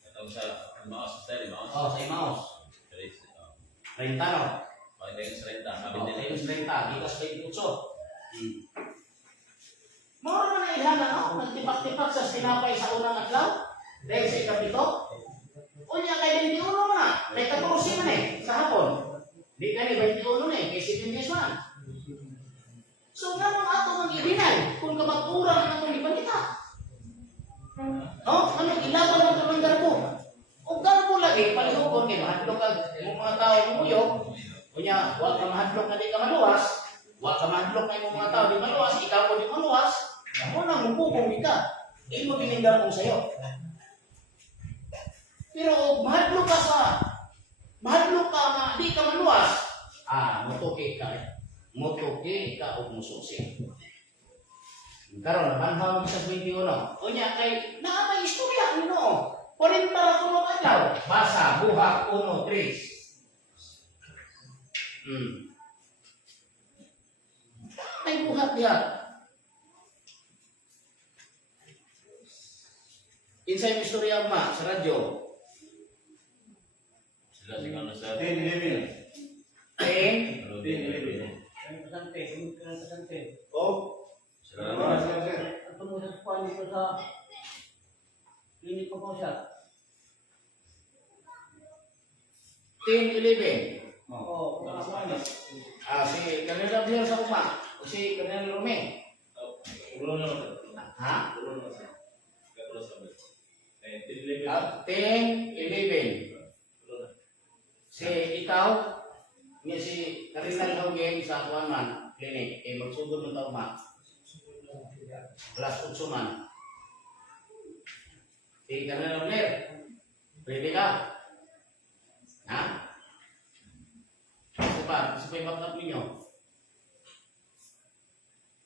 Atau sa maos, sa maos. Sa imaos. 30 no? Pag tayo sa renta, sabi Oh, nila pelos 30, gikas 28. Moro man na ilhan na, nagtipak-tipak sa sinapay sa unang adlaw, dahil sa ikapito. Unya kay 21 na, kay 14 man sa hapon. Di ka ni 21 na kay 7 days man. So nga mga ato mag-ibinay, kung kapag-urang na itong ipanita. Ano, ilaban mo ito ng garbo. O garbo lagi, palihukon kay mahadlok ka, yung mga tao lumuyog, kunya, huwag ka mahadlok na di ka maluwas, huwag ka mahadlok na yung mga tao di maluwas, ikaw mo di maluwas, ako na mupupong ka. Hindi mo binigyan kong sayo. Pero mahadlok ka na di ka maluwas, mutuki ka. Mutuki ka o mususi. Karon banhaw mo sa 21. Unya kay naa may istorya ano. 40 ra kuno adlaw. Basa buhat 1:3. May buhat diha. Insay istorya ma sa radyo. sila siguro sa 10-11. 10 Oh, sila At pumunta sa kuwan dito sa klinik ko po siya. 10-11. Oo, mga Si Kanela Biel sa kuma. O si Kanela Rome. ulo na naman. Ha? Ulo na sa. Kapro sa bel. 10-11. Ulo na. Si ikaw? Nga si Karinal Haugen sa Kuanan Clinic, magsugod ng tauma. Alas 8 man. Si Karinal Haugen, pwede ka? Ha? Isa pa yung backup ninyo.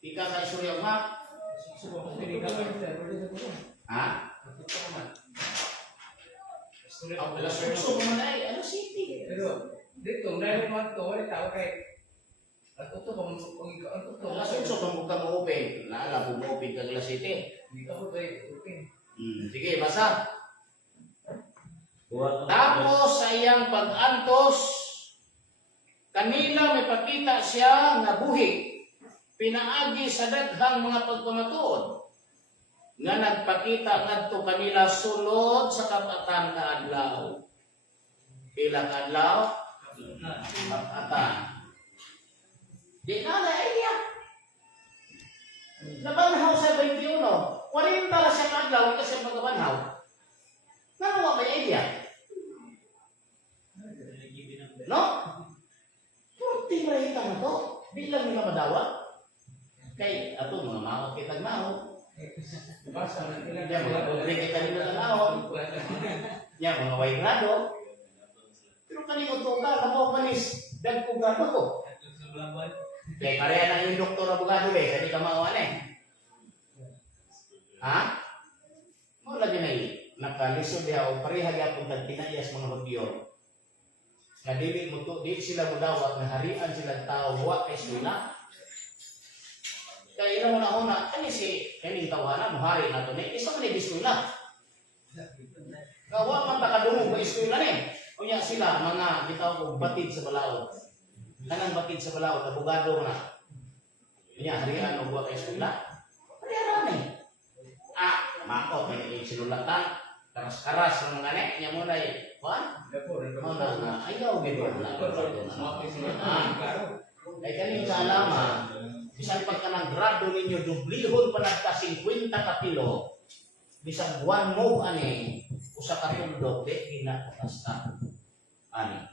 Ika ka isurya ma? Ha? Alas 8 man ay, ano city? Pero dito, dahil mo ito, wala tao kay at ito kung ikaw ang ito. Alas 8 kung buka mo open. Naala kung open ka alas 7. Hindi ka po tayo open. Sige, basa. Tapos sa iyang pag-antos, kanila may pakita siya nga buhi. Pinaagi sa daghang mga pagpamatuod nga nagpakita ngadto kanila sulod sa kapatan kaadlaw. Pila kaadlaw? Kapatan. Di na na iya. Nabanhaw sa 21. 40 na siya kaadlaw kasi magabanhaw. Nakuha ba iya? No? 40 mahita na to. Di lang nila madawa. Kay ato mga mawag kitag mahal. Basta na Yan, mga pobre kita nila sa naon. Yan, mga waigrado. Pero kanino to ka, kapo panis, dagpugado ko. Kaya pareha na yung doktor abogado eh, kasi ka maawan eh. Ha? Mo lagi na yun, nakalisod diha o pareha yapon tagtinayas mga bagyo. Nga dili mo to, di sila mudawat, na harian silang tao, buwa kay sila. Kaya ilang una-una, kaning tawanan, muhari na ito, isa man i-diskula. Kawa man takadungog ba iskulan eh. Kunya sila, mga gitawag ko batid sa balaod. Kanang batid sa balaod, abogado na. Kunya, harian o buwa kay iskulan. Harian eh. Makot, may sinulatan. Karas-karas ng mga nek, niya muna eh. Kuhan? Muna na, ayaw gano'n na. Ay kaning kaalaman, bisan pagka ng grado ninyo, dublihon pa nagka 50 ka kilo, bisan buwan mo, ani, usa ka tundok, di, ginapakasta. Ani.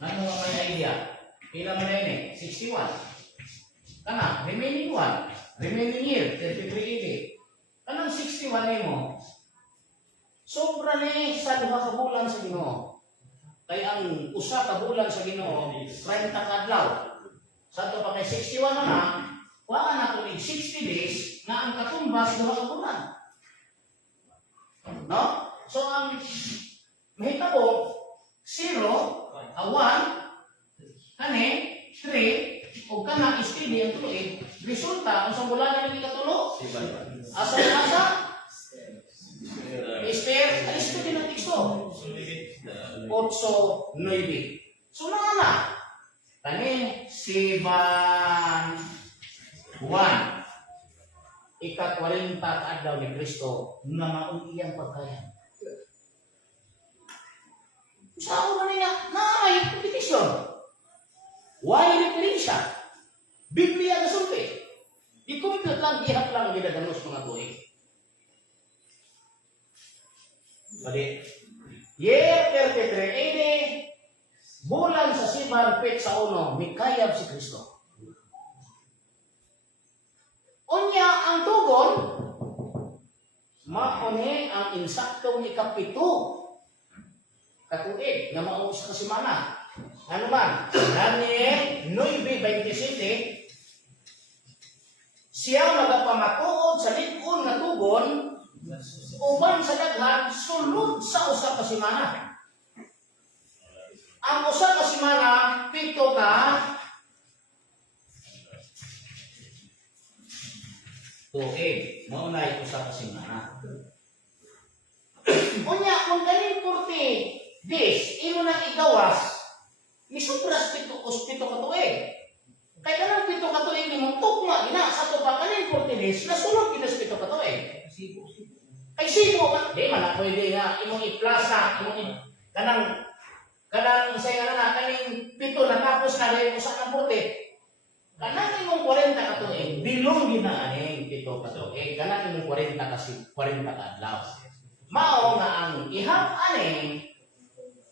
Nano nga may idea? Pila man na yun eh? 61. Kana, remaining one. Remaining year, 3380. Kanang 61 na mo? Sobra ni sa duha ka bulan sa Ginoo. Kaya ang usa ka bulan sa Ginoo, 30 ka adlaw. Sa to pa kay 61 na, wala na ko 60 days na ang katumbas duha ka bulan. No? So ang mahita ko 0, 1, kani 3 o kana steady ang tuloy. Resulta kung sa bulan na ni katulo. Asa? Mister, alis ko din ang teksto. 8, 9. So na. Kani, 7, 1. Ika-40 kaadlaw ni Kristo na maong iyang pagkaya. Sa una niya, naay competition. Why referensya? Biblia na sulti. I-compute lang, ihap lang ang ginaganos mga tuig. Balik. Year 33 AD, bulan sa Sibar, pet sa uno, mikayab si Kristo. Unya ang tugon, mauni ang insaktong ikapito katuig na maong sa kasimana. Ano man? Daniel 9:27, siya magapamatuod sa likon na tugon uban sa daghan sulod sa usa ka semana. Ang usa ka semana 7 ka tuig, mao na usa ka semana. Unya kung galing 40 days imo nang igawas, misubras 7 ka tuig. Kaya kanang 7 ka tuig nimo tugma ina sa to pa kaning 40 days nasulod gid sa 7 ka tuig. Ay sipo man, di man na pwede nga imong i-plaza, kanang saya na kaning 7 natapos na rin usa ka 40. Kanang imong 40 ka tuig, bilong ginaaning 7 ka tuig, kanang imong 40 ka adlaw. Mao nga ang ihap aning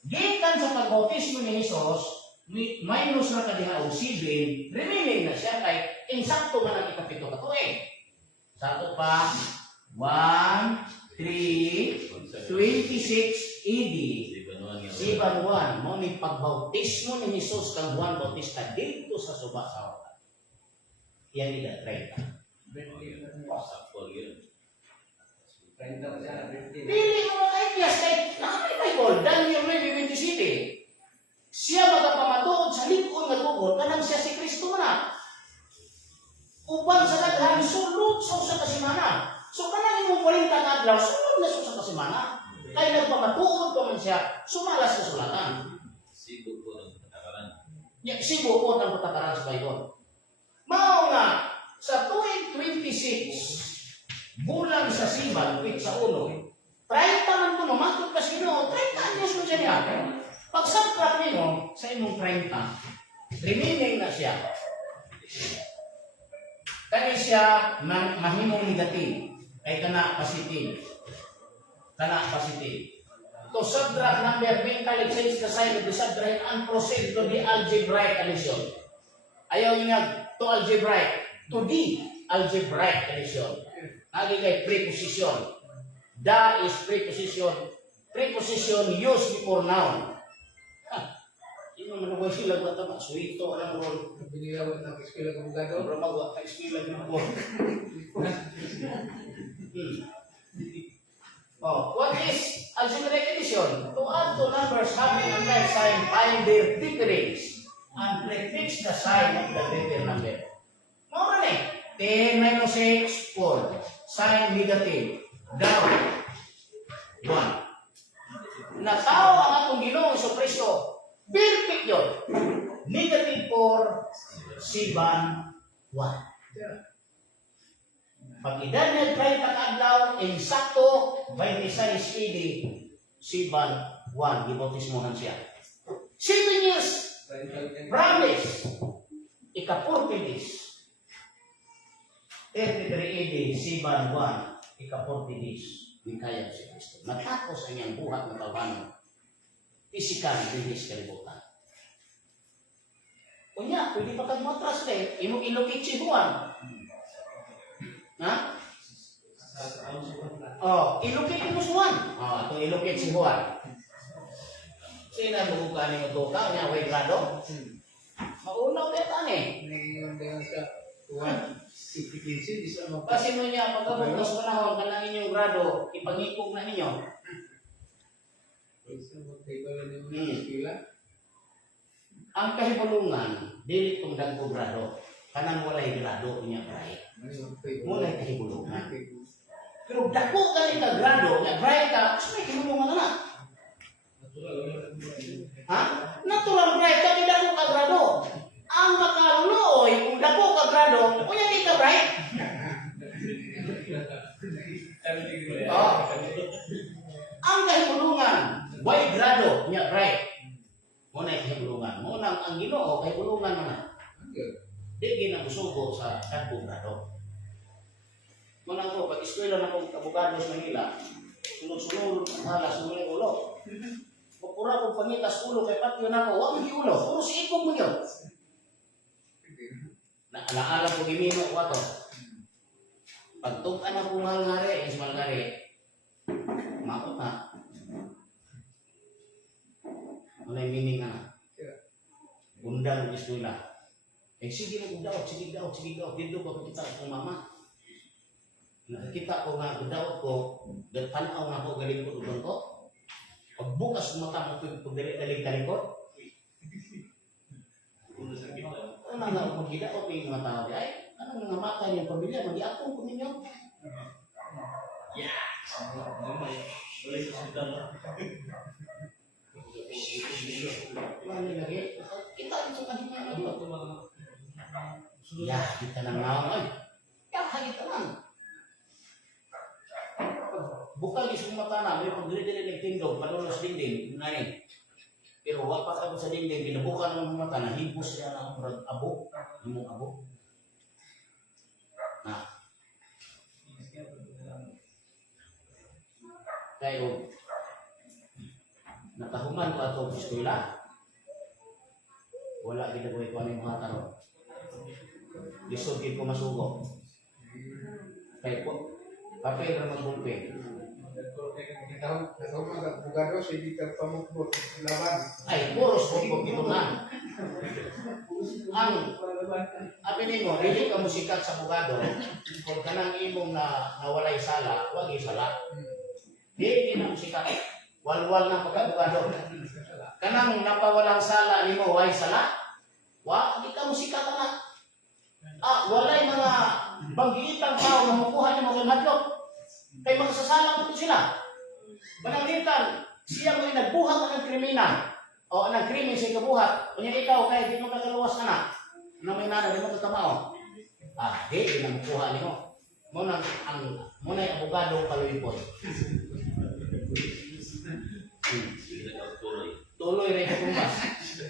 gikan sa pagbautismo ni Jesus, minus na kadiha og 7, remaining na siya kay insakto nga nang ikapito ka tuig. Sakto pa 1, 3, 26 AD. Siban 1, mo ni pagbautismo ni Jesus kang Juan Bautista dito sa suba sa wakas. Yan ila 30. Sakto yun. Dili mo ay yes kay nakay Bible Daniel 9:27. Siya magapamatuod sa lig-on nga tugon kanang siya si Kristo na. Uban sa daghan sulod sa kasimana. So kanang imong 40 ka adlaw sulod na sa kasimana. Kay nagpamatuod pa man siya sumalas sa sulatan. Sigo po ng patakaran. Ya sibo po ang patakaran sa Bible. Mao nga sa tuig 26 bulan sa Siban, week sa 1, 30 man ko mamatod pa sa Ginoo, 30 anyos mo siya niya. Pag subtract ninyo sa imong 30, remaining na siya. Kani siya mahimong negative, kay kana positive. Kana positive. To subtract number mental exchange the sign of the subtract and proceed to the algebraic addition. Ayaw niya to algebraic, to the algebraic addition. Agi kay preposition. Da is preposition. Preposition used before noun. Ino man ko sila bata suito alam ron. Binilawat ng eskwela ng abogado. Ora magwa kay eskwela ko. Oh, what is algebraic addition? To add two numbers having a like sign, find their difference and prefix the sign of the greater number. Mao man 10 minus 6, 4. Sign negative. Down. 1. Natao ang atong Ginoong sa Kristo. Perfect yun. Negative 4, 7, 1. Pag i-Daniel 30 adlaw, insakto, 26 AD, 7, 1. Gibautismohan siya. 7 years. Promise. Ika-40 days. 33 AD, 7, 1, ika-40 days, di kaya si Kristo. Matapos ang iyang buhat ng tawanan, physical, bilis kalibutan. Kunya, pwede pa kag matras kay, imong ilokit si Juan. Ha? Oh, ilokit mo si Juan. Oh, atong ilokit si Juan. Sina mo ka ni mo ka, nya way grado? Maunaw kay tani. Ngayon din sa tuwan. Ipikinsin, isa mo. Kasi mo niya, pagkabot na sa panahon, kanang inyong grado, ipangipog na ninyo. Isa mo kayo pala ng mga eskwela. Ang kahibulungan, dili kong dagko grado. Kanang walay grado niya bright. Walay kahibulungan. Pero dagko ka ka grado, niya bright ka, so may kahibulungan ka na. Ha? Natural bright ka, di dagko ka grado. Ang makaluloy, kung dagko ka grado, kunya di ka bright. Oh. Ang kahibulungan, why grado niya bright? Muna yung kahibulungan. Muna ang Ginoo, kahibulungan na. Di ginagusugo sa dagko grado. Muna ko, pag eskwela na kong abogado sa Manila, sunod-sunod ang halas, sunod yung ulo. Pagpura kong pangitas ulo kay patyo na ako, huwag yung ulo, puro si ikong mo yun. Naalaala ko gimino ko ato. Pagtukan ako malngari, is malngari. Makot na. Walay meaning na. Undang ng eskwela. Eh sige mo daw, sige daw. Dito ko kita akong mama. Nakikita ko nga daw ko, tanaw nga ko galing ko doon ko. Pagbukas mata mo pagdali ko. Ano nga kung kita o yung mga tao ay ano nga mata niyang pamilya mag-iapong ko ninyo. Yeah! Wala sa hospital. Ano lagi? Kita rin sa kanina na ito. Ya, kita na nga ay. Ya, kita lang. Bukal isang mata na, may pagdili-dili ng tindog, panulos dingding, nain. Pero wag pa sa dingding, binabukan ng mata na hibos siya ng abo, yung abo. Nah. Kayo, nakahuman pa ito sa eskwela. Wala ginagawa ko ano yung mga tanong. Lisod ko masugo. Kaya po, papel na magbulpe. Nataw mga abogado, hindi ka pamukbot laban. Ay, puros bukbog ito na. Ang abinin mo, hindi ka musikat sa abogado, kung kanang imong na nawalay sala, huwag isala. Hindi na musikat. Walwal na pagka-abogado. Kanang napawalang sala ni mo, huwag sala. Hindi ka musikat na. Walay mga banggiitang tao na makuha niya mga madlok. Kaya magsasala mo ito sila. Mananglitan, siya mo'y nagbuhat ng kriminal. O ng krimen sa ikabuhat. Kung ikaw, kaya di mo kagaluwas ka na. Ano may nana, di mo katamao. Di na makuha niyo. Muna yung abogado kaluyipon. Sige na tuloy. Tuloy rin katumbas.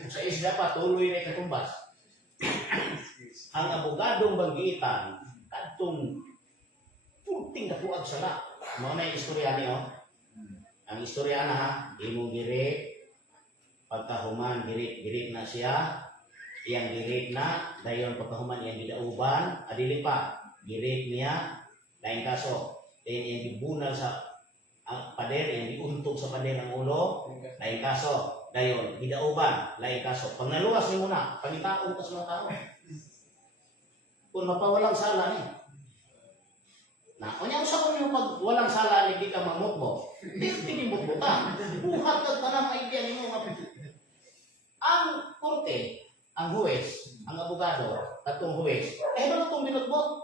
Sa isla pa, tuloy rin katumbas. Ang abogadong banggitan, kadtong puting kapuag sala. Muna yung istorya niyo. Ang istorya na ha, imong giri, pagkahuman, girit na siya, iyang girit na, dayon pagkahuman iyang gidauban, adili pa, girit niya, lain kaso, iyang gibunal sa pader, iyang giuntog sa pader ng ulo, lain kaso, dayon, gidauban, lain kaso, pag naluwas niyo muna, pangitaon ka sa mga tao. Kung mapawalang sala niya. Kanya sa kung yung pag walang sala, hindi ka mamutbo. Hindi mutbo ka. Buhat ka ng idea ni mo. Ang korte, ang huwes, ang abogado, tatong huwes, wala itong binutbot.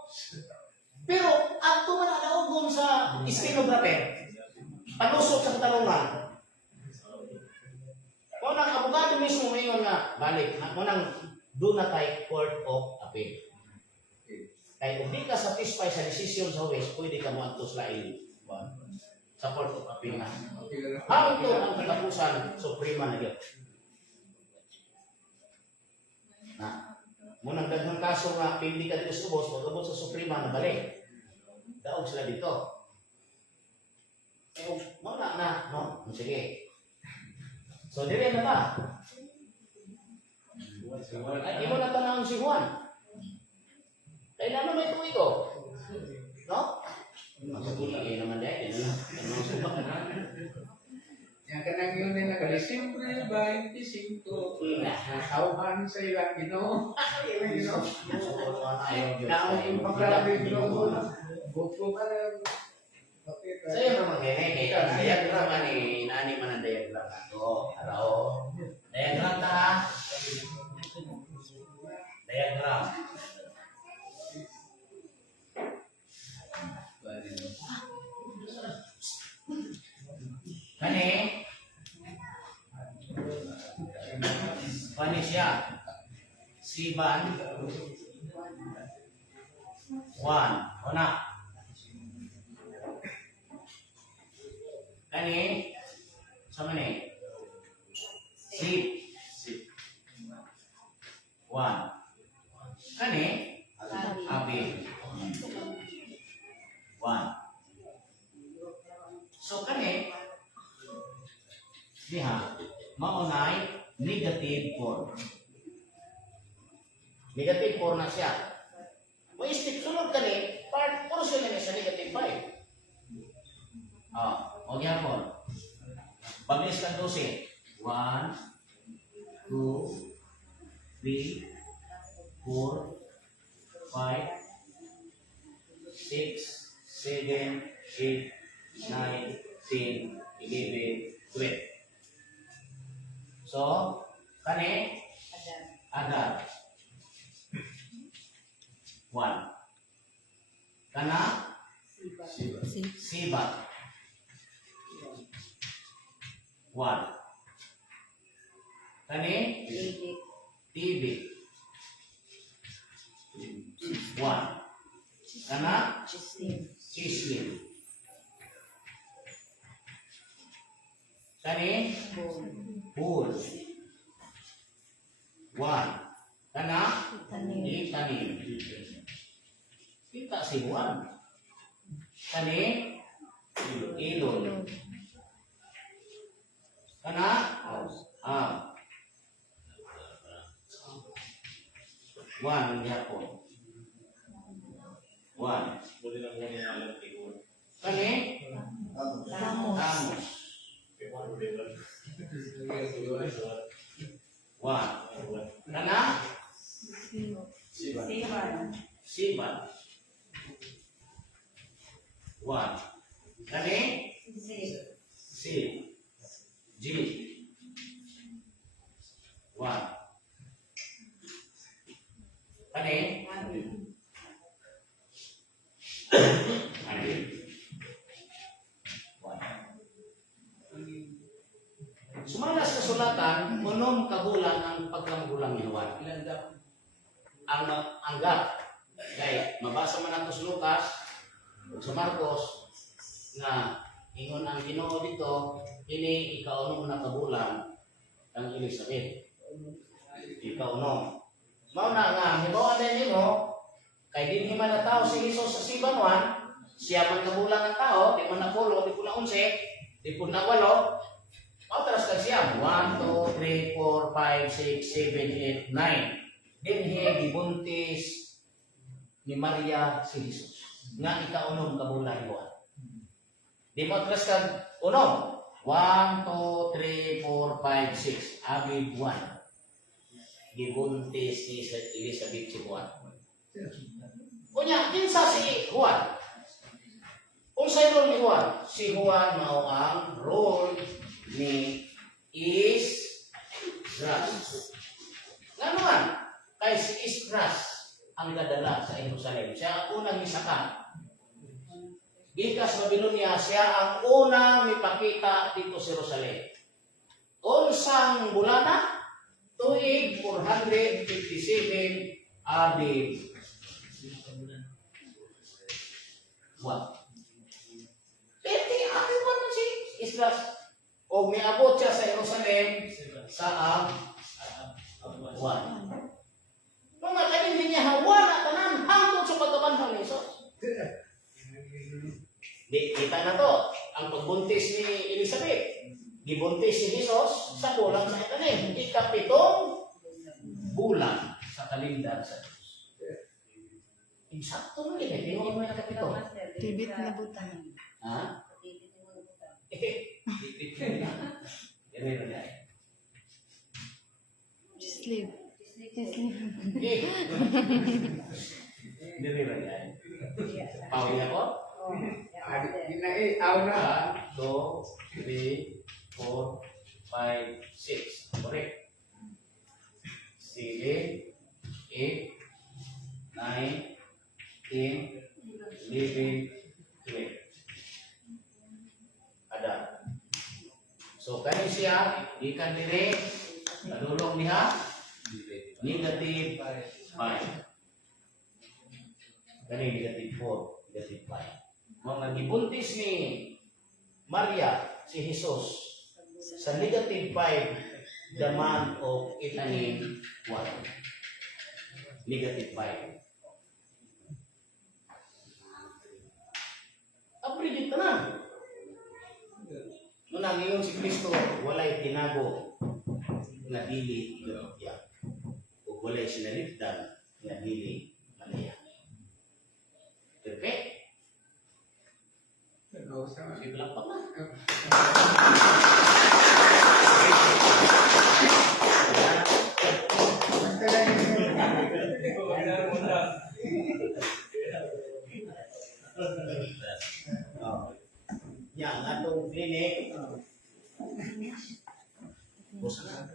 Pero, ang tumananaogon sa stenographer, panusok sa katarungan. Kung ang abogado mismo ngayon nga, balik, kung ang do na tayo court of appeal. Kaya kung di ka satisfy sa decision sa huwes, pwede ka mo antos lain sa court of appeal na. Ang ito ang katapusan, suprema na yun. Munang daghang kaso nga, pindi ka dito sa ubos, pag-abot sa suprema na balik. Daog sila dito. Muna na, no? Sige. So, dire na ba? Ay, di mo na tanong si Juan. Kailangan may tuwi ko. No? Masabuti kayo naman dahil. Yang kanang yun ay nakalisimple 25. Nauhan sa ilang Ginoo. Ginoo. Naon yung pagkarabi Ginoo. Buko ka lang. Sa'yo naman kaya ito. Diagram ni nani man ang diagram. Ito. Arao. Diagram ta. Diagram. Kani siya? Siban 1. Una. Kani sama ni? Sip 1. Kani abi 1. So kani diha maunay negative 4. Negative 4 na siya. May stick sunod kani part portion na siya negative 5. O gyapon. Pabilis ka 12. 1 2 3 4 5 6 7 8 9 10 11 12. So, kani agad 1. Kana sibat 1. Kani TV 1. Kana chislim. Kani pool 1. Kana tanim. Kita si Juan. Kani ilon. Kana? One gihapon. One. Buti na muna yung alam ko. Kani? Amos. One. Kana? Siban. One. Kani? Si. G. One. Kani? Adi. One. Sumala sa sulatan, unom kabulan ang pagkagulang ni Juan. Ang gap. Kaya mabasa man nato sa Lucas ug sa Marcos na ingon ang Ginoo dito ini ikaunom na kabulan ang Elizabeth. Ikaunom. Mao na nga hibaw din nimo kay dinhi man na tao si Hesus sa sibanwan, siya man kabulan ng tao, di man na 10, di po na 11, di po na 8. Mao taras kag siya 1 2 3 4 5 6 7 8 9. Dinhi gibuntis ni Maria si Jesus nga ikaunom kabulan mo. Di mo tres kag unom. 1 2 3 4 5 6 abi buwan. Gibuntis si Elizabeth si Juan. Kunya kinsa si Juan? Unsay role ni Juan? Si Juan mao ang role ni Esdras. Ngano man? Kay si Esdras ang gadala sa Jerusalem. Siya ang unang misaka. Gikas Babilonia, siya ang unang mipakita dito sa Jerusalem. Unsang bulana? Tuig 457 AD. What? Pwede, ako ba na si Esdras? O miabot siya sa Jerusalem sa Juan. Mga kanin niya hawa na tanan hangtod sa pagkabanhang ni Jesus. Di kita na to ang pagbuntis ni Elizabeth. Gibuntis si Jesus sa bulan sa ikanim. Ikapitong bulan sa kalendar sa Diyos. Insakto mo din. Tingnan mo yung ikapito. Tibit na butan. Ha? Tibit na. Ganun na yan. Just leave. Diri ra yan. Pawi ako? Aw na. 1, 2, 3, 4, 5, 6. Correct. 7, 8, 9, 10, 11, 12. Ada. So kani siya ikan dire nadulong niya negative 5. Kani negative 4, negative 5. Mga gibuntis ni Maria si Jesus sa negative 5 the month of itanim 1. Negative 5. Aprigit na. Nung nangyayong si Kristo, walay tinago na dili Maria. O walay sinalipdan na dili Maria. Perfect? Sige lang pa man. Yang atong clinic. Bosan na.